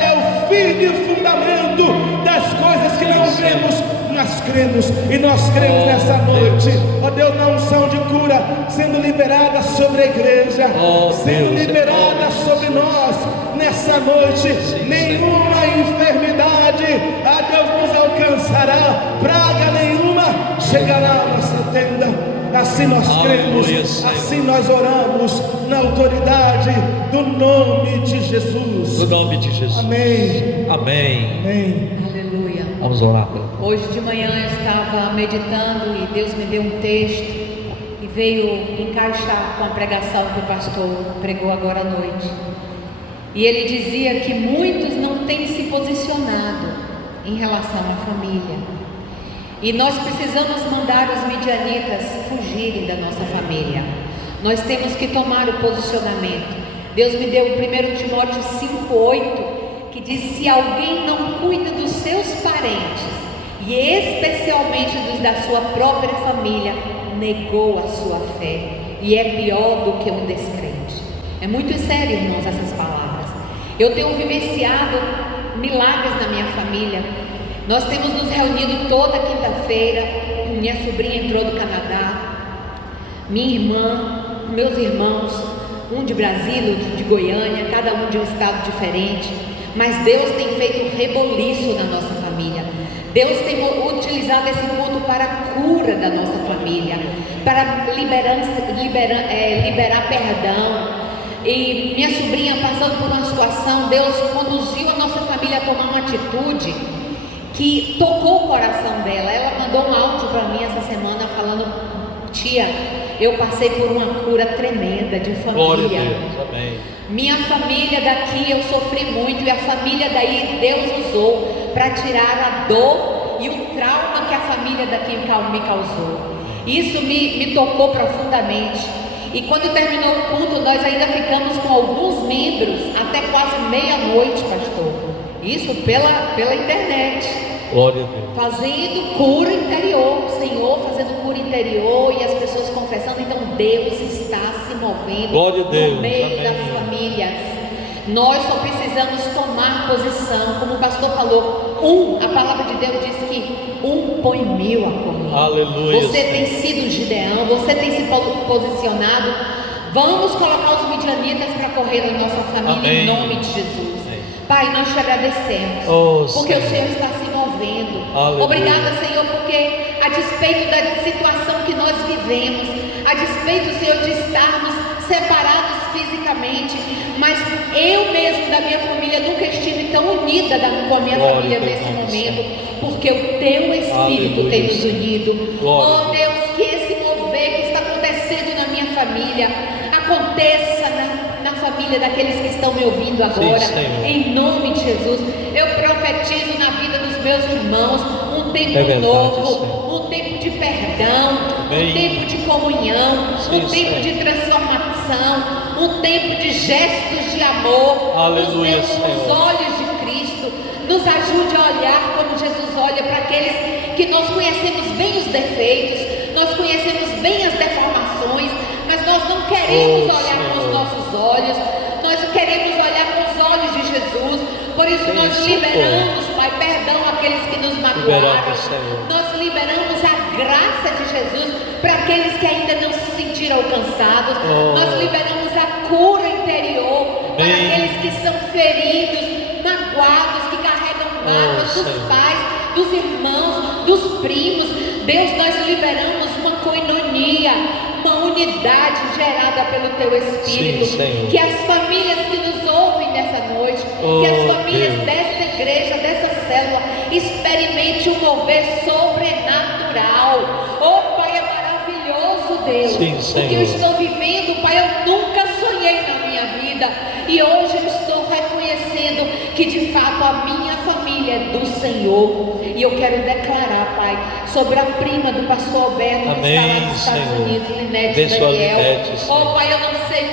é o firme fundamento das coisas que não vemos. Nós cremos nessa noite, ó Deus, na unção de cura sendo liberada sobre a igreja, sendo liberada sobre nós nessa noite. Nenhuma enfermidade, a Deus, nos alcançará, praga nenhuma chegará à nossa tenda. Assim nós cremos, assim nós oramos, na autoridade do nome de Jesus. No nome de Jesus. Amém. Amém. Amém. Aleluia. Vamos orar. Hoje de manhã eu estava meditando e Deus me deu um texto e veio encaixar com a pregação que o pastor pregou agora à noite. E ele dizia que muitos não têm se posicionado em relação à família. E nós precisamos mandar os midianitas fugirem da nossa família. Nós temos que tomar o posicionamento. Deus me deu 1 Timóteo 5,8, que diz: se alguém não cuida dos seus parentes, e especialmente dos da sua própria família, negou a sua fé, e é pior do que um descrente. É muito sério, irmãos, essas palavras. Eu tenho vivenciado milagres na minha família. Nós temos nos reunido toda quinta-feira. Minha sobrinha entrou do Canadá, minha irmã, meus irmãos, um de Brasília, outro de Goiânia, cada um de um estado diferente. Mas Deus tem feito um reboliço na nossa família. Deus tem utilizado esse culto para a cura da nossa família, para liberar perdão. E minha sobrinha passando por uma situação, Deus conduziu a nossa família a tomar uma atitude que tocou o coração dela. Ela mandou um áudio para mim essa semana falando: tia, eu passei por uma cura tremenda de família. Minha família daqui eu sofri muito, e a família daí Deus usou para tirar a dor e o trauma que a família daqui me causou. Isso me tocou profundamente. E quando terminou o culto, nós ainda ficamos com alguns membros até quase meia-noite, pastor. Isso pela internet. Glória a Deus. Fazendo cura interior, o Senhor fazendo cura interior, e as pessoas confessando. Então Deus está se movendo no meio das famílias. Nós só precisamos tomar posição, como o pastor falou. A palavra de Deus diz que põe 1000 a correr. Aleluia. Você tem sido Gideão, você tem se posicionado. Vamos colocar os midianitas para correr na nossa família. Amém. Em nome de Jesus. Pai, nós te agradecemos, porque o Senhor está se movendo. Aleluia. Obrigada, Senhor, porque a despeito da situação que nós vivemos, a despeito, Senhor, de estarmos separados fisicamente, mas eu mesmo da minha família nunca estive tão unida com a minha família nesse momento, porque o teu Espírito tem nos unido. Oh Deus, que esse mover que está acontecendo na minha família aconteça na família daqueles que estão me ouvindo agora. Sim, em nome de Jesus, eu profetizo na vida dos meus irmãos um tempo verdade, novo, Senhor. um tempo de perdão, Amém. um tempo de comunhão, Sim, um tempo de transformação, um tempo de gestos de amor. Aleluia, Nos dê os Senhor. olhos de Cristo, nos ajude a olhar como Jesus olha para aqueles que nós conhecemos bem os defeitos, nós conhecemos bem as deformações, mas nós não queremos olhar com os nossos olhos, nós queremos olhar com os olhos de Jesus. Por isso nós liberamos, Pai, perdão àqueles que nos magoaram, nós liberamos a graça de Jesus para aqueles que ainda não se sentiram alcançados, nós liberamos a cura interior para aqueles que são feridos, magoados, que carregam mágoas dos pais, dos irmãos, dos primos. Deus, nós liberamos uma coinonia, uma unidade gerada pelo teu Espírito. Sim, que as famílias que nos ouvem nessa noite, que as famílias Deus. desta igreja, dessa célula, experimente um mover sobrenatural. Oh Pai, é maravilhoso, Deus. Sim, o que eu Senhor. estou vivendo, Pai, eu nunca sonhei na minha vida, e hoje eu estou reconhecendo que de fato a minha família é do Senhor. E eu quero declarar, Pai, sobre a prima do pastor Alberto, que está lá nos Estados Senhor. Unidos, Linete Abençoa Daniel. Linete, Senhor. Oh Pai, eu não sei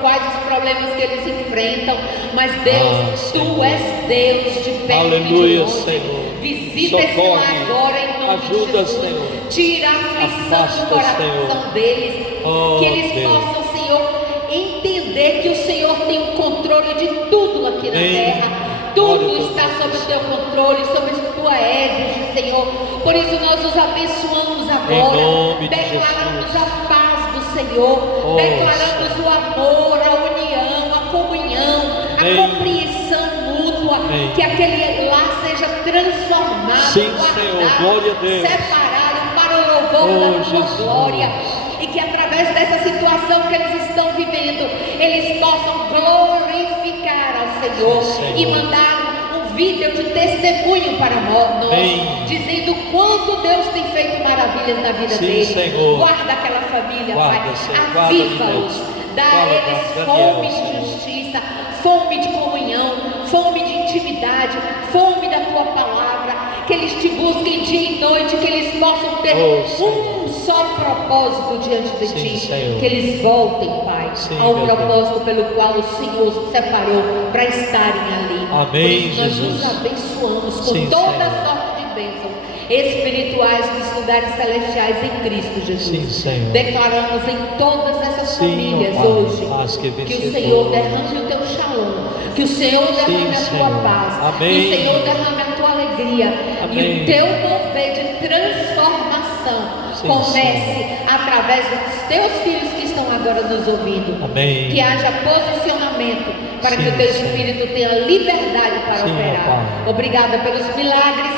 quais os problemas que eles enfrentam, mas Deus, Senhor. Tu és Deus de perto Aleluia, e de longe. Senhor. Visita esse Socorre. lar agora em nome Ajuda, de Jesus. Senhor. Tira a aflição Afasta, do coração Senhor. deles, Oh, que eles Deus. possam, Senhor, entender que o Senhor tem o controle de tudo aqui na Amém. terra. Tudo Glória a está Deus. sob o teu controle, sob a tua égide, Senhor. Por isso nós os abençoamos agora, nome de declaramos Jesus. a paz do Senhor, Oh, declaramos o amor, a união, a comunhão, Amém. a compreensão mútua, Amém. que aquele lar seja transformado, Sim, guardado, Senhor. Glória a Deus. separado para o louvor Oh, da tua Jesus. glória. E que através dessa situação que eles estão vivendo, eles possam glorificar ao Senhor, Sim, Senhor. e mandar um vídeo de testemunho para nós, Amém. dizendo quanto Deus tem feito maravilhas na vida Sim, deles. Senhor. Guarda aquela família, Guarda, Pai, Senhor. Guarda, aviva-os, Deus. dá a Guarda, eles Daniel, fome de Senhor. justiça, fome de comunhão, fome de intimidade, fome da tua palavra, que eles te busquem dia e noite, que eles possam ter Oh, Senhor. um só propósito diante de Sim, ti, Senhor. que eles voltem, Pai, Sim, ao meu propósito pelo qual o Senhor os separou para estarem ali. Amém, Por isso nós Jesus. nos abençoamos com Sim, toda Senhor. sorte de bênçãos espirituais nos lugares celestiais em Cristo Jesus. Sim, Senhor. Declaramos em todas essas Sim, famílias ó Pai, hoje paz que que o vencedor. Senhor derrame o teu shalom, que o Senhor derrame Sim, a tua Senhor. paz, Amém. que o Senhor derrame a tua alegria, Amém. e o teu mover de transformação Sim, comece através dos teus filhos que estão agora nos ouvindo. Amém. Que haja posicionamento para Sim, que o teu Senhor. Espírito tenha liberdade para Sim, ó operar. Pai. Obrigada pelos milagres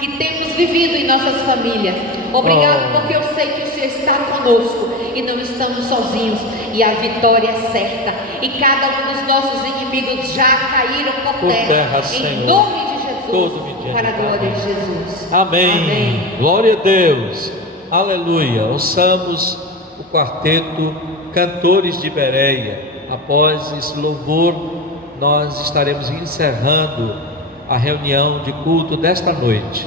que temos vivido em nossas famílias. Obrigado Oh. porque eu sei que o Senhor está conosco e não estamos sozinhos, e a vitória é certa, e cada um dos nossos inimigos já caíram por terra, Senhor. em nome de Jesus, Todo mediante. para a glória de Jesus. Amém. Amém. Glória a Deus. Aleluia. Ouçamos o quarteto Cantores de Bereia. Após esse louvor, nós estaremos encerrando a reunião de culto desta noite.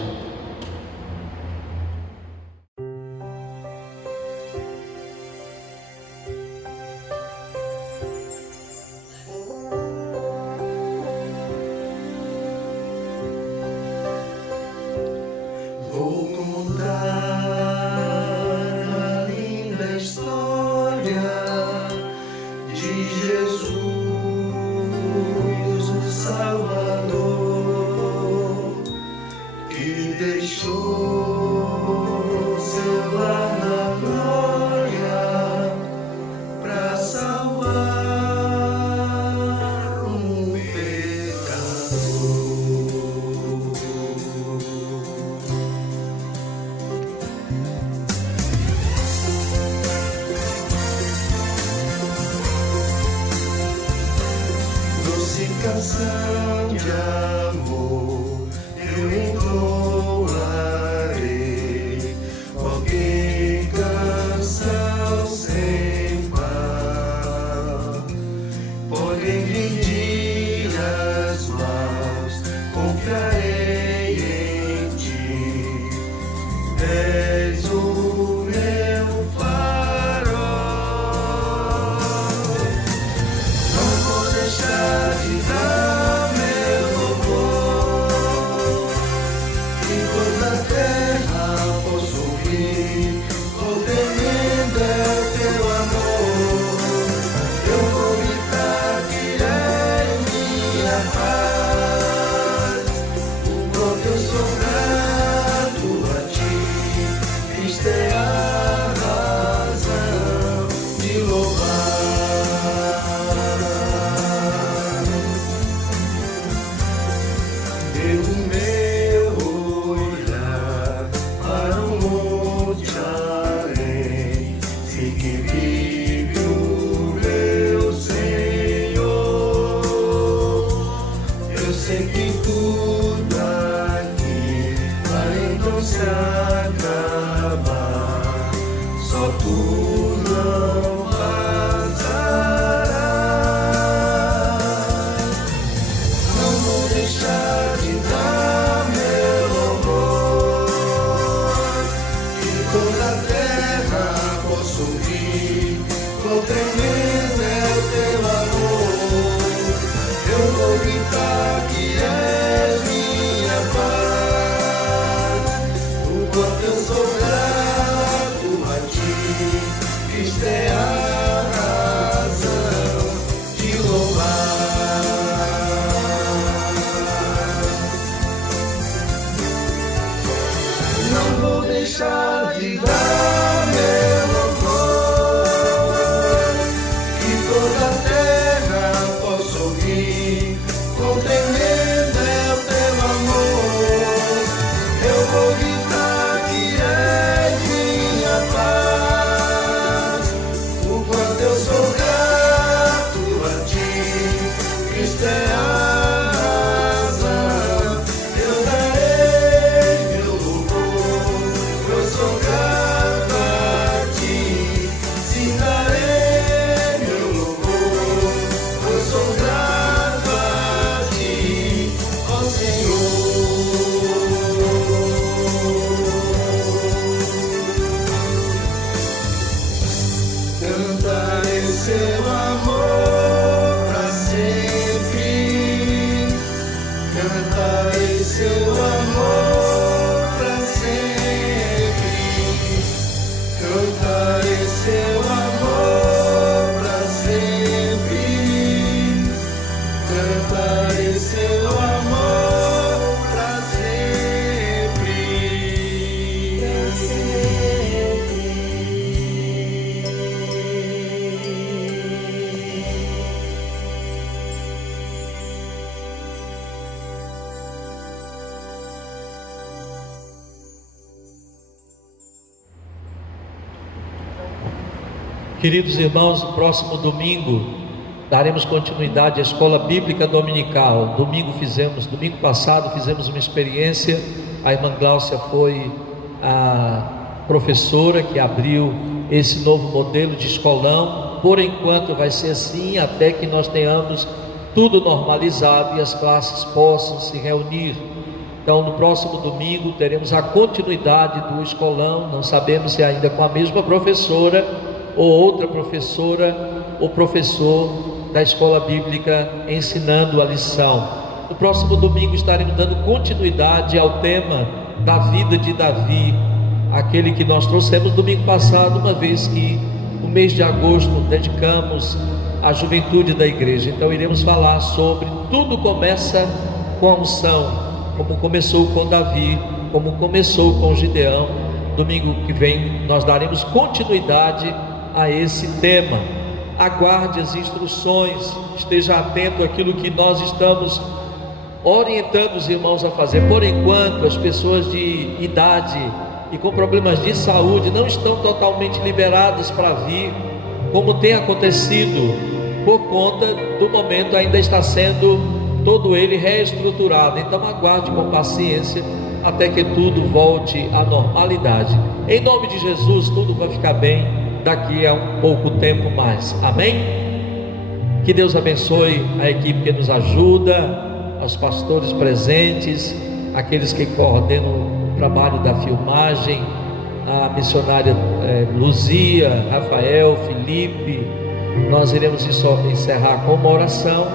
Vou contar a linda história de Jesus, o Salvador, que deixou seu lar na glória pra salvar um pecador. toda a terra posso ouvir, quão tremendo é o teu amor. Eu vou gritar que és minha paz, o quanto eu sou grato a ti, Cristo é a razão de louvar. Eu o meu olhar para o monte além, sei que vive o meu Senhor. Eu sei que tudo aqui vai então se acabar, só tu não passarás. Não vou deixar de dar meu louvor, que toda a terra possa ouvir, quão tremendo é o teu amor. Eu vou gritar que és minha paz, o quanto eu sou grato a ti, Cristo é a razão de louvar. Não vou deixar de dar meu louvor, que toda a terra possa ouvir, quão tremendo é o teu amor. Eu vou gritar que és minha paz, o quanto eu sou grato a ti, Cristo é a razão. Eu darei meu louvor, eu sou grato a ti. Sim, darei meu louvor, eu sou grato a ti, ó Senhor. Cantarei seu amor pra sempre, cantarei seu amor pra sempre, cantarei seu amor pra sempre, cantarei seu amor pra sempre. Queridos irmãos, no próximo domingo daremos continuidade à escola bíblica dominical. Domingo passado fizemos uma experiência. A irmã Gláucia foi a professora que abriu esse novo modelo de escolão. Por enquanto vai ser assim, até que nós tenhamos tudo normalizado e as classes possam se reunir. Então, no próximo domingo teremos a continuidade do escolão. Não sabemos se ainda com a mesma professora ou outra professora ou professor da escola bíblica ensinando a lição. No próximo domingo estaremos dando continuidade ao tema da vida de Davi, aquele que nós trouxemos domingo passado, uma vez que no mês de agosto dedicamos à juventude da igreja. Então iremos falar sobre tudo começa com a unção, como começou com Davi, como começou com Gideão. Domingo que vem nós daremos continuidade a esse tema. Aguarde as instruções, esteja atento àquilo que nós estamos orientando os irmãos a fazer. Por enquanto, as pessoas de idade e com problemas de saúde não estão totalmente liberadas para vir, como tem acontecido, por conta do momento ainda está sendo todo ele reestruturado. Então aguarde com paciência até que tudo volte à normalidade. Em nome de Jesus, tudo vai ficar bem daqui a um pouco tempo mais. Amém? Que Deus abençoe a equipe que nos ajuda, aos pastores presentes, aqueles que coordenam o trabalho da filmagem, a missionária Luzia, Rafael, Felipe. Nós iremos encerrar com uma oração,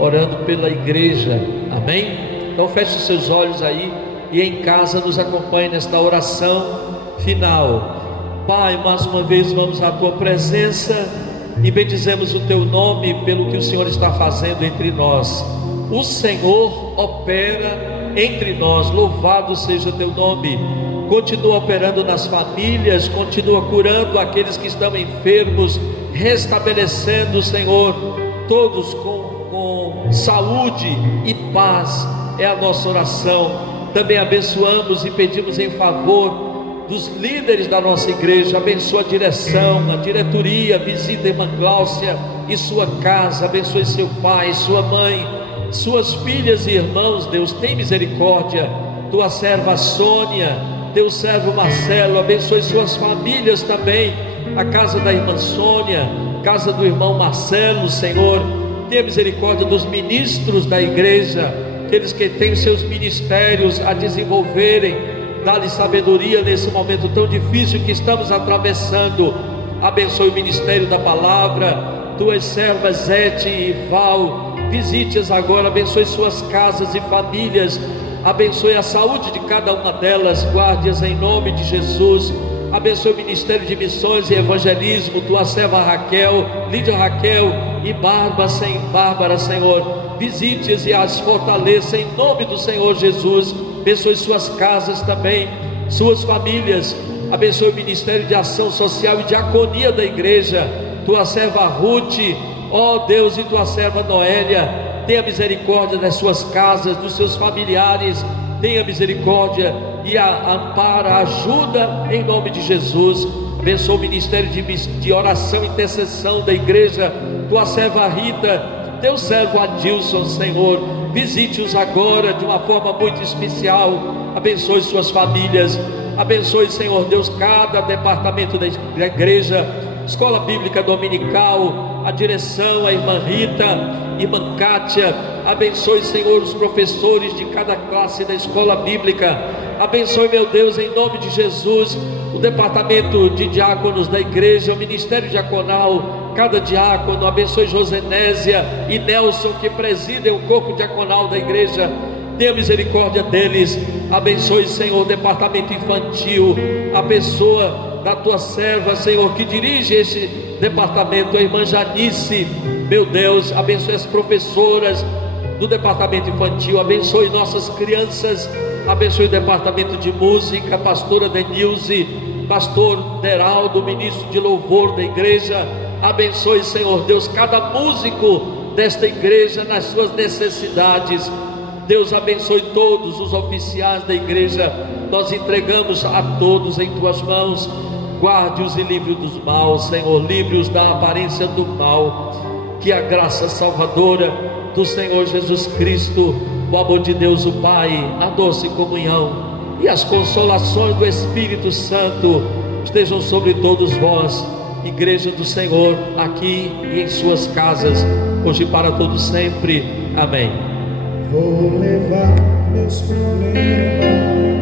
orando pela igreja. Amém? Então feche os seus olhos aí e em casa nos acompanhe nesta oração final. Pai, mais uma vez vamos à tua presença e bendizemos o teu nome pelo que o Senhor está fazendo entre nós. O Senhor opera entre nós, louvado seja teu nome. Continua operando nas famílias, continua curando aqueles que estão enfermos, restabelecendo, Senhor, todos com saúde e paz, é a nossa oração. Também abençoamos e pedimos em favor dos líderes da nossa igreja, abençoa a direção, a diretoria, visita a irmã Gláucia e sua casa, abençoe seu pai, sua mãe, suas filhas e irmãos. Deus, tem misericórdia, tua serva Sônia, teu servo Marcelo, abençoe suas famílias também, a casa da irmã Sônia, casa do irmão Marcelo. Senhor, tenha misericórdia dos ministros da igreja, aqueles que têm seus ministérios a desenvolverem. Dá-lhe sabedoria nesse momento tão difícil que estamos atravessando. Abençoe o ministério da palavra, tuas servas Zete e Val, visite-as agora, abençoe suas casas e famílias, abençoe a saúde de cada uma delas, guarde-as em nome de Jesus. Abençoe o ministério de missões e evangelismo, tua serva Raquel, Lídia Raquel e Bárbara, Senhor, visite-as e as fortaleça em nome do Senhor Jesus. Abençoe suas casas também, suas famílias. Abençoe o ministério de ação social e diaconia da igreja, tua serva Ruth, ó Deus, e tua serva Noélia. Tenha misericórdia das suas casas, dos seus familiares, tenha misericórdia e ampara, ajuda em nome de Jesus. Abençoe o ministério de oração e intercessão da igreja, tua serva Rita, teu servo Adilson, Senhor, visite-os agora de uma forma muito especial. Abençoe suas famílias, abençoe, Senhor Deus, cada departamento da igreja, escola bíblica dominical, a direção, a irmã Rita, irmã Kátia. Abençoe, Senhor, os professores de cada classe da escola bíblica. Abençoe, meu Deus, em nome de Jesus, o departamento de diáconos da igreja, o ministério diaconal, cada diácono. Abençoe Josenésia e Nelson, que presidem o corpo diaconal da igreja. Tenha misericórdia deles. Abençoe, Senhor, o departamento infantil, a pessoa da tua serva, Senhor, que dirige este departamento, a irmã Janice. Meu Deus, abençoe as professoras do departamento infantil, abençoe nossas crianças, abençoe o departamento de música, pastora Denilze, pastor Deraldo, ministro de louvor da igreja. Abençoe, Senhor Deus, cada músico desta igreja nas suas necessidades. Deus, abençoe todos os oficiais da igreja. Nós entregamos a todos em tuas mãos. Guarde-os e livre-os dos maus, Senhor, livre-os da aparência do mal. Que a graça salvadora do Senhor Jesus Cristo, o amor de Deus o Pai, a doce comunhão e as consolações do Espírito Santo estejam sobre todos vós, igreja do Senhor, aqui e em suas casas, hoje e para todos sempre. Amém. Vou levar meus problemas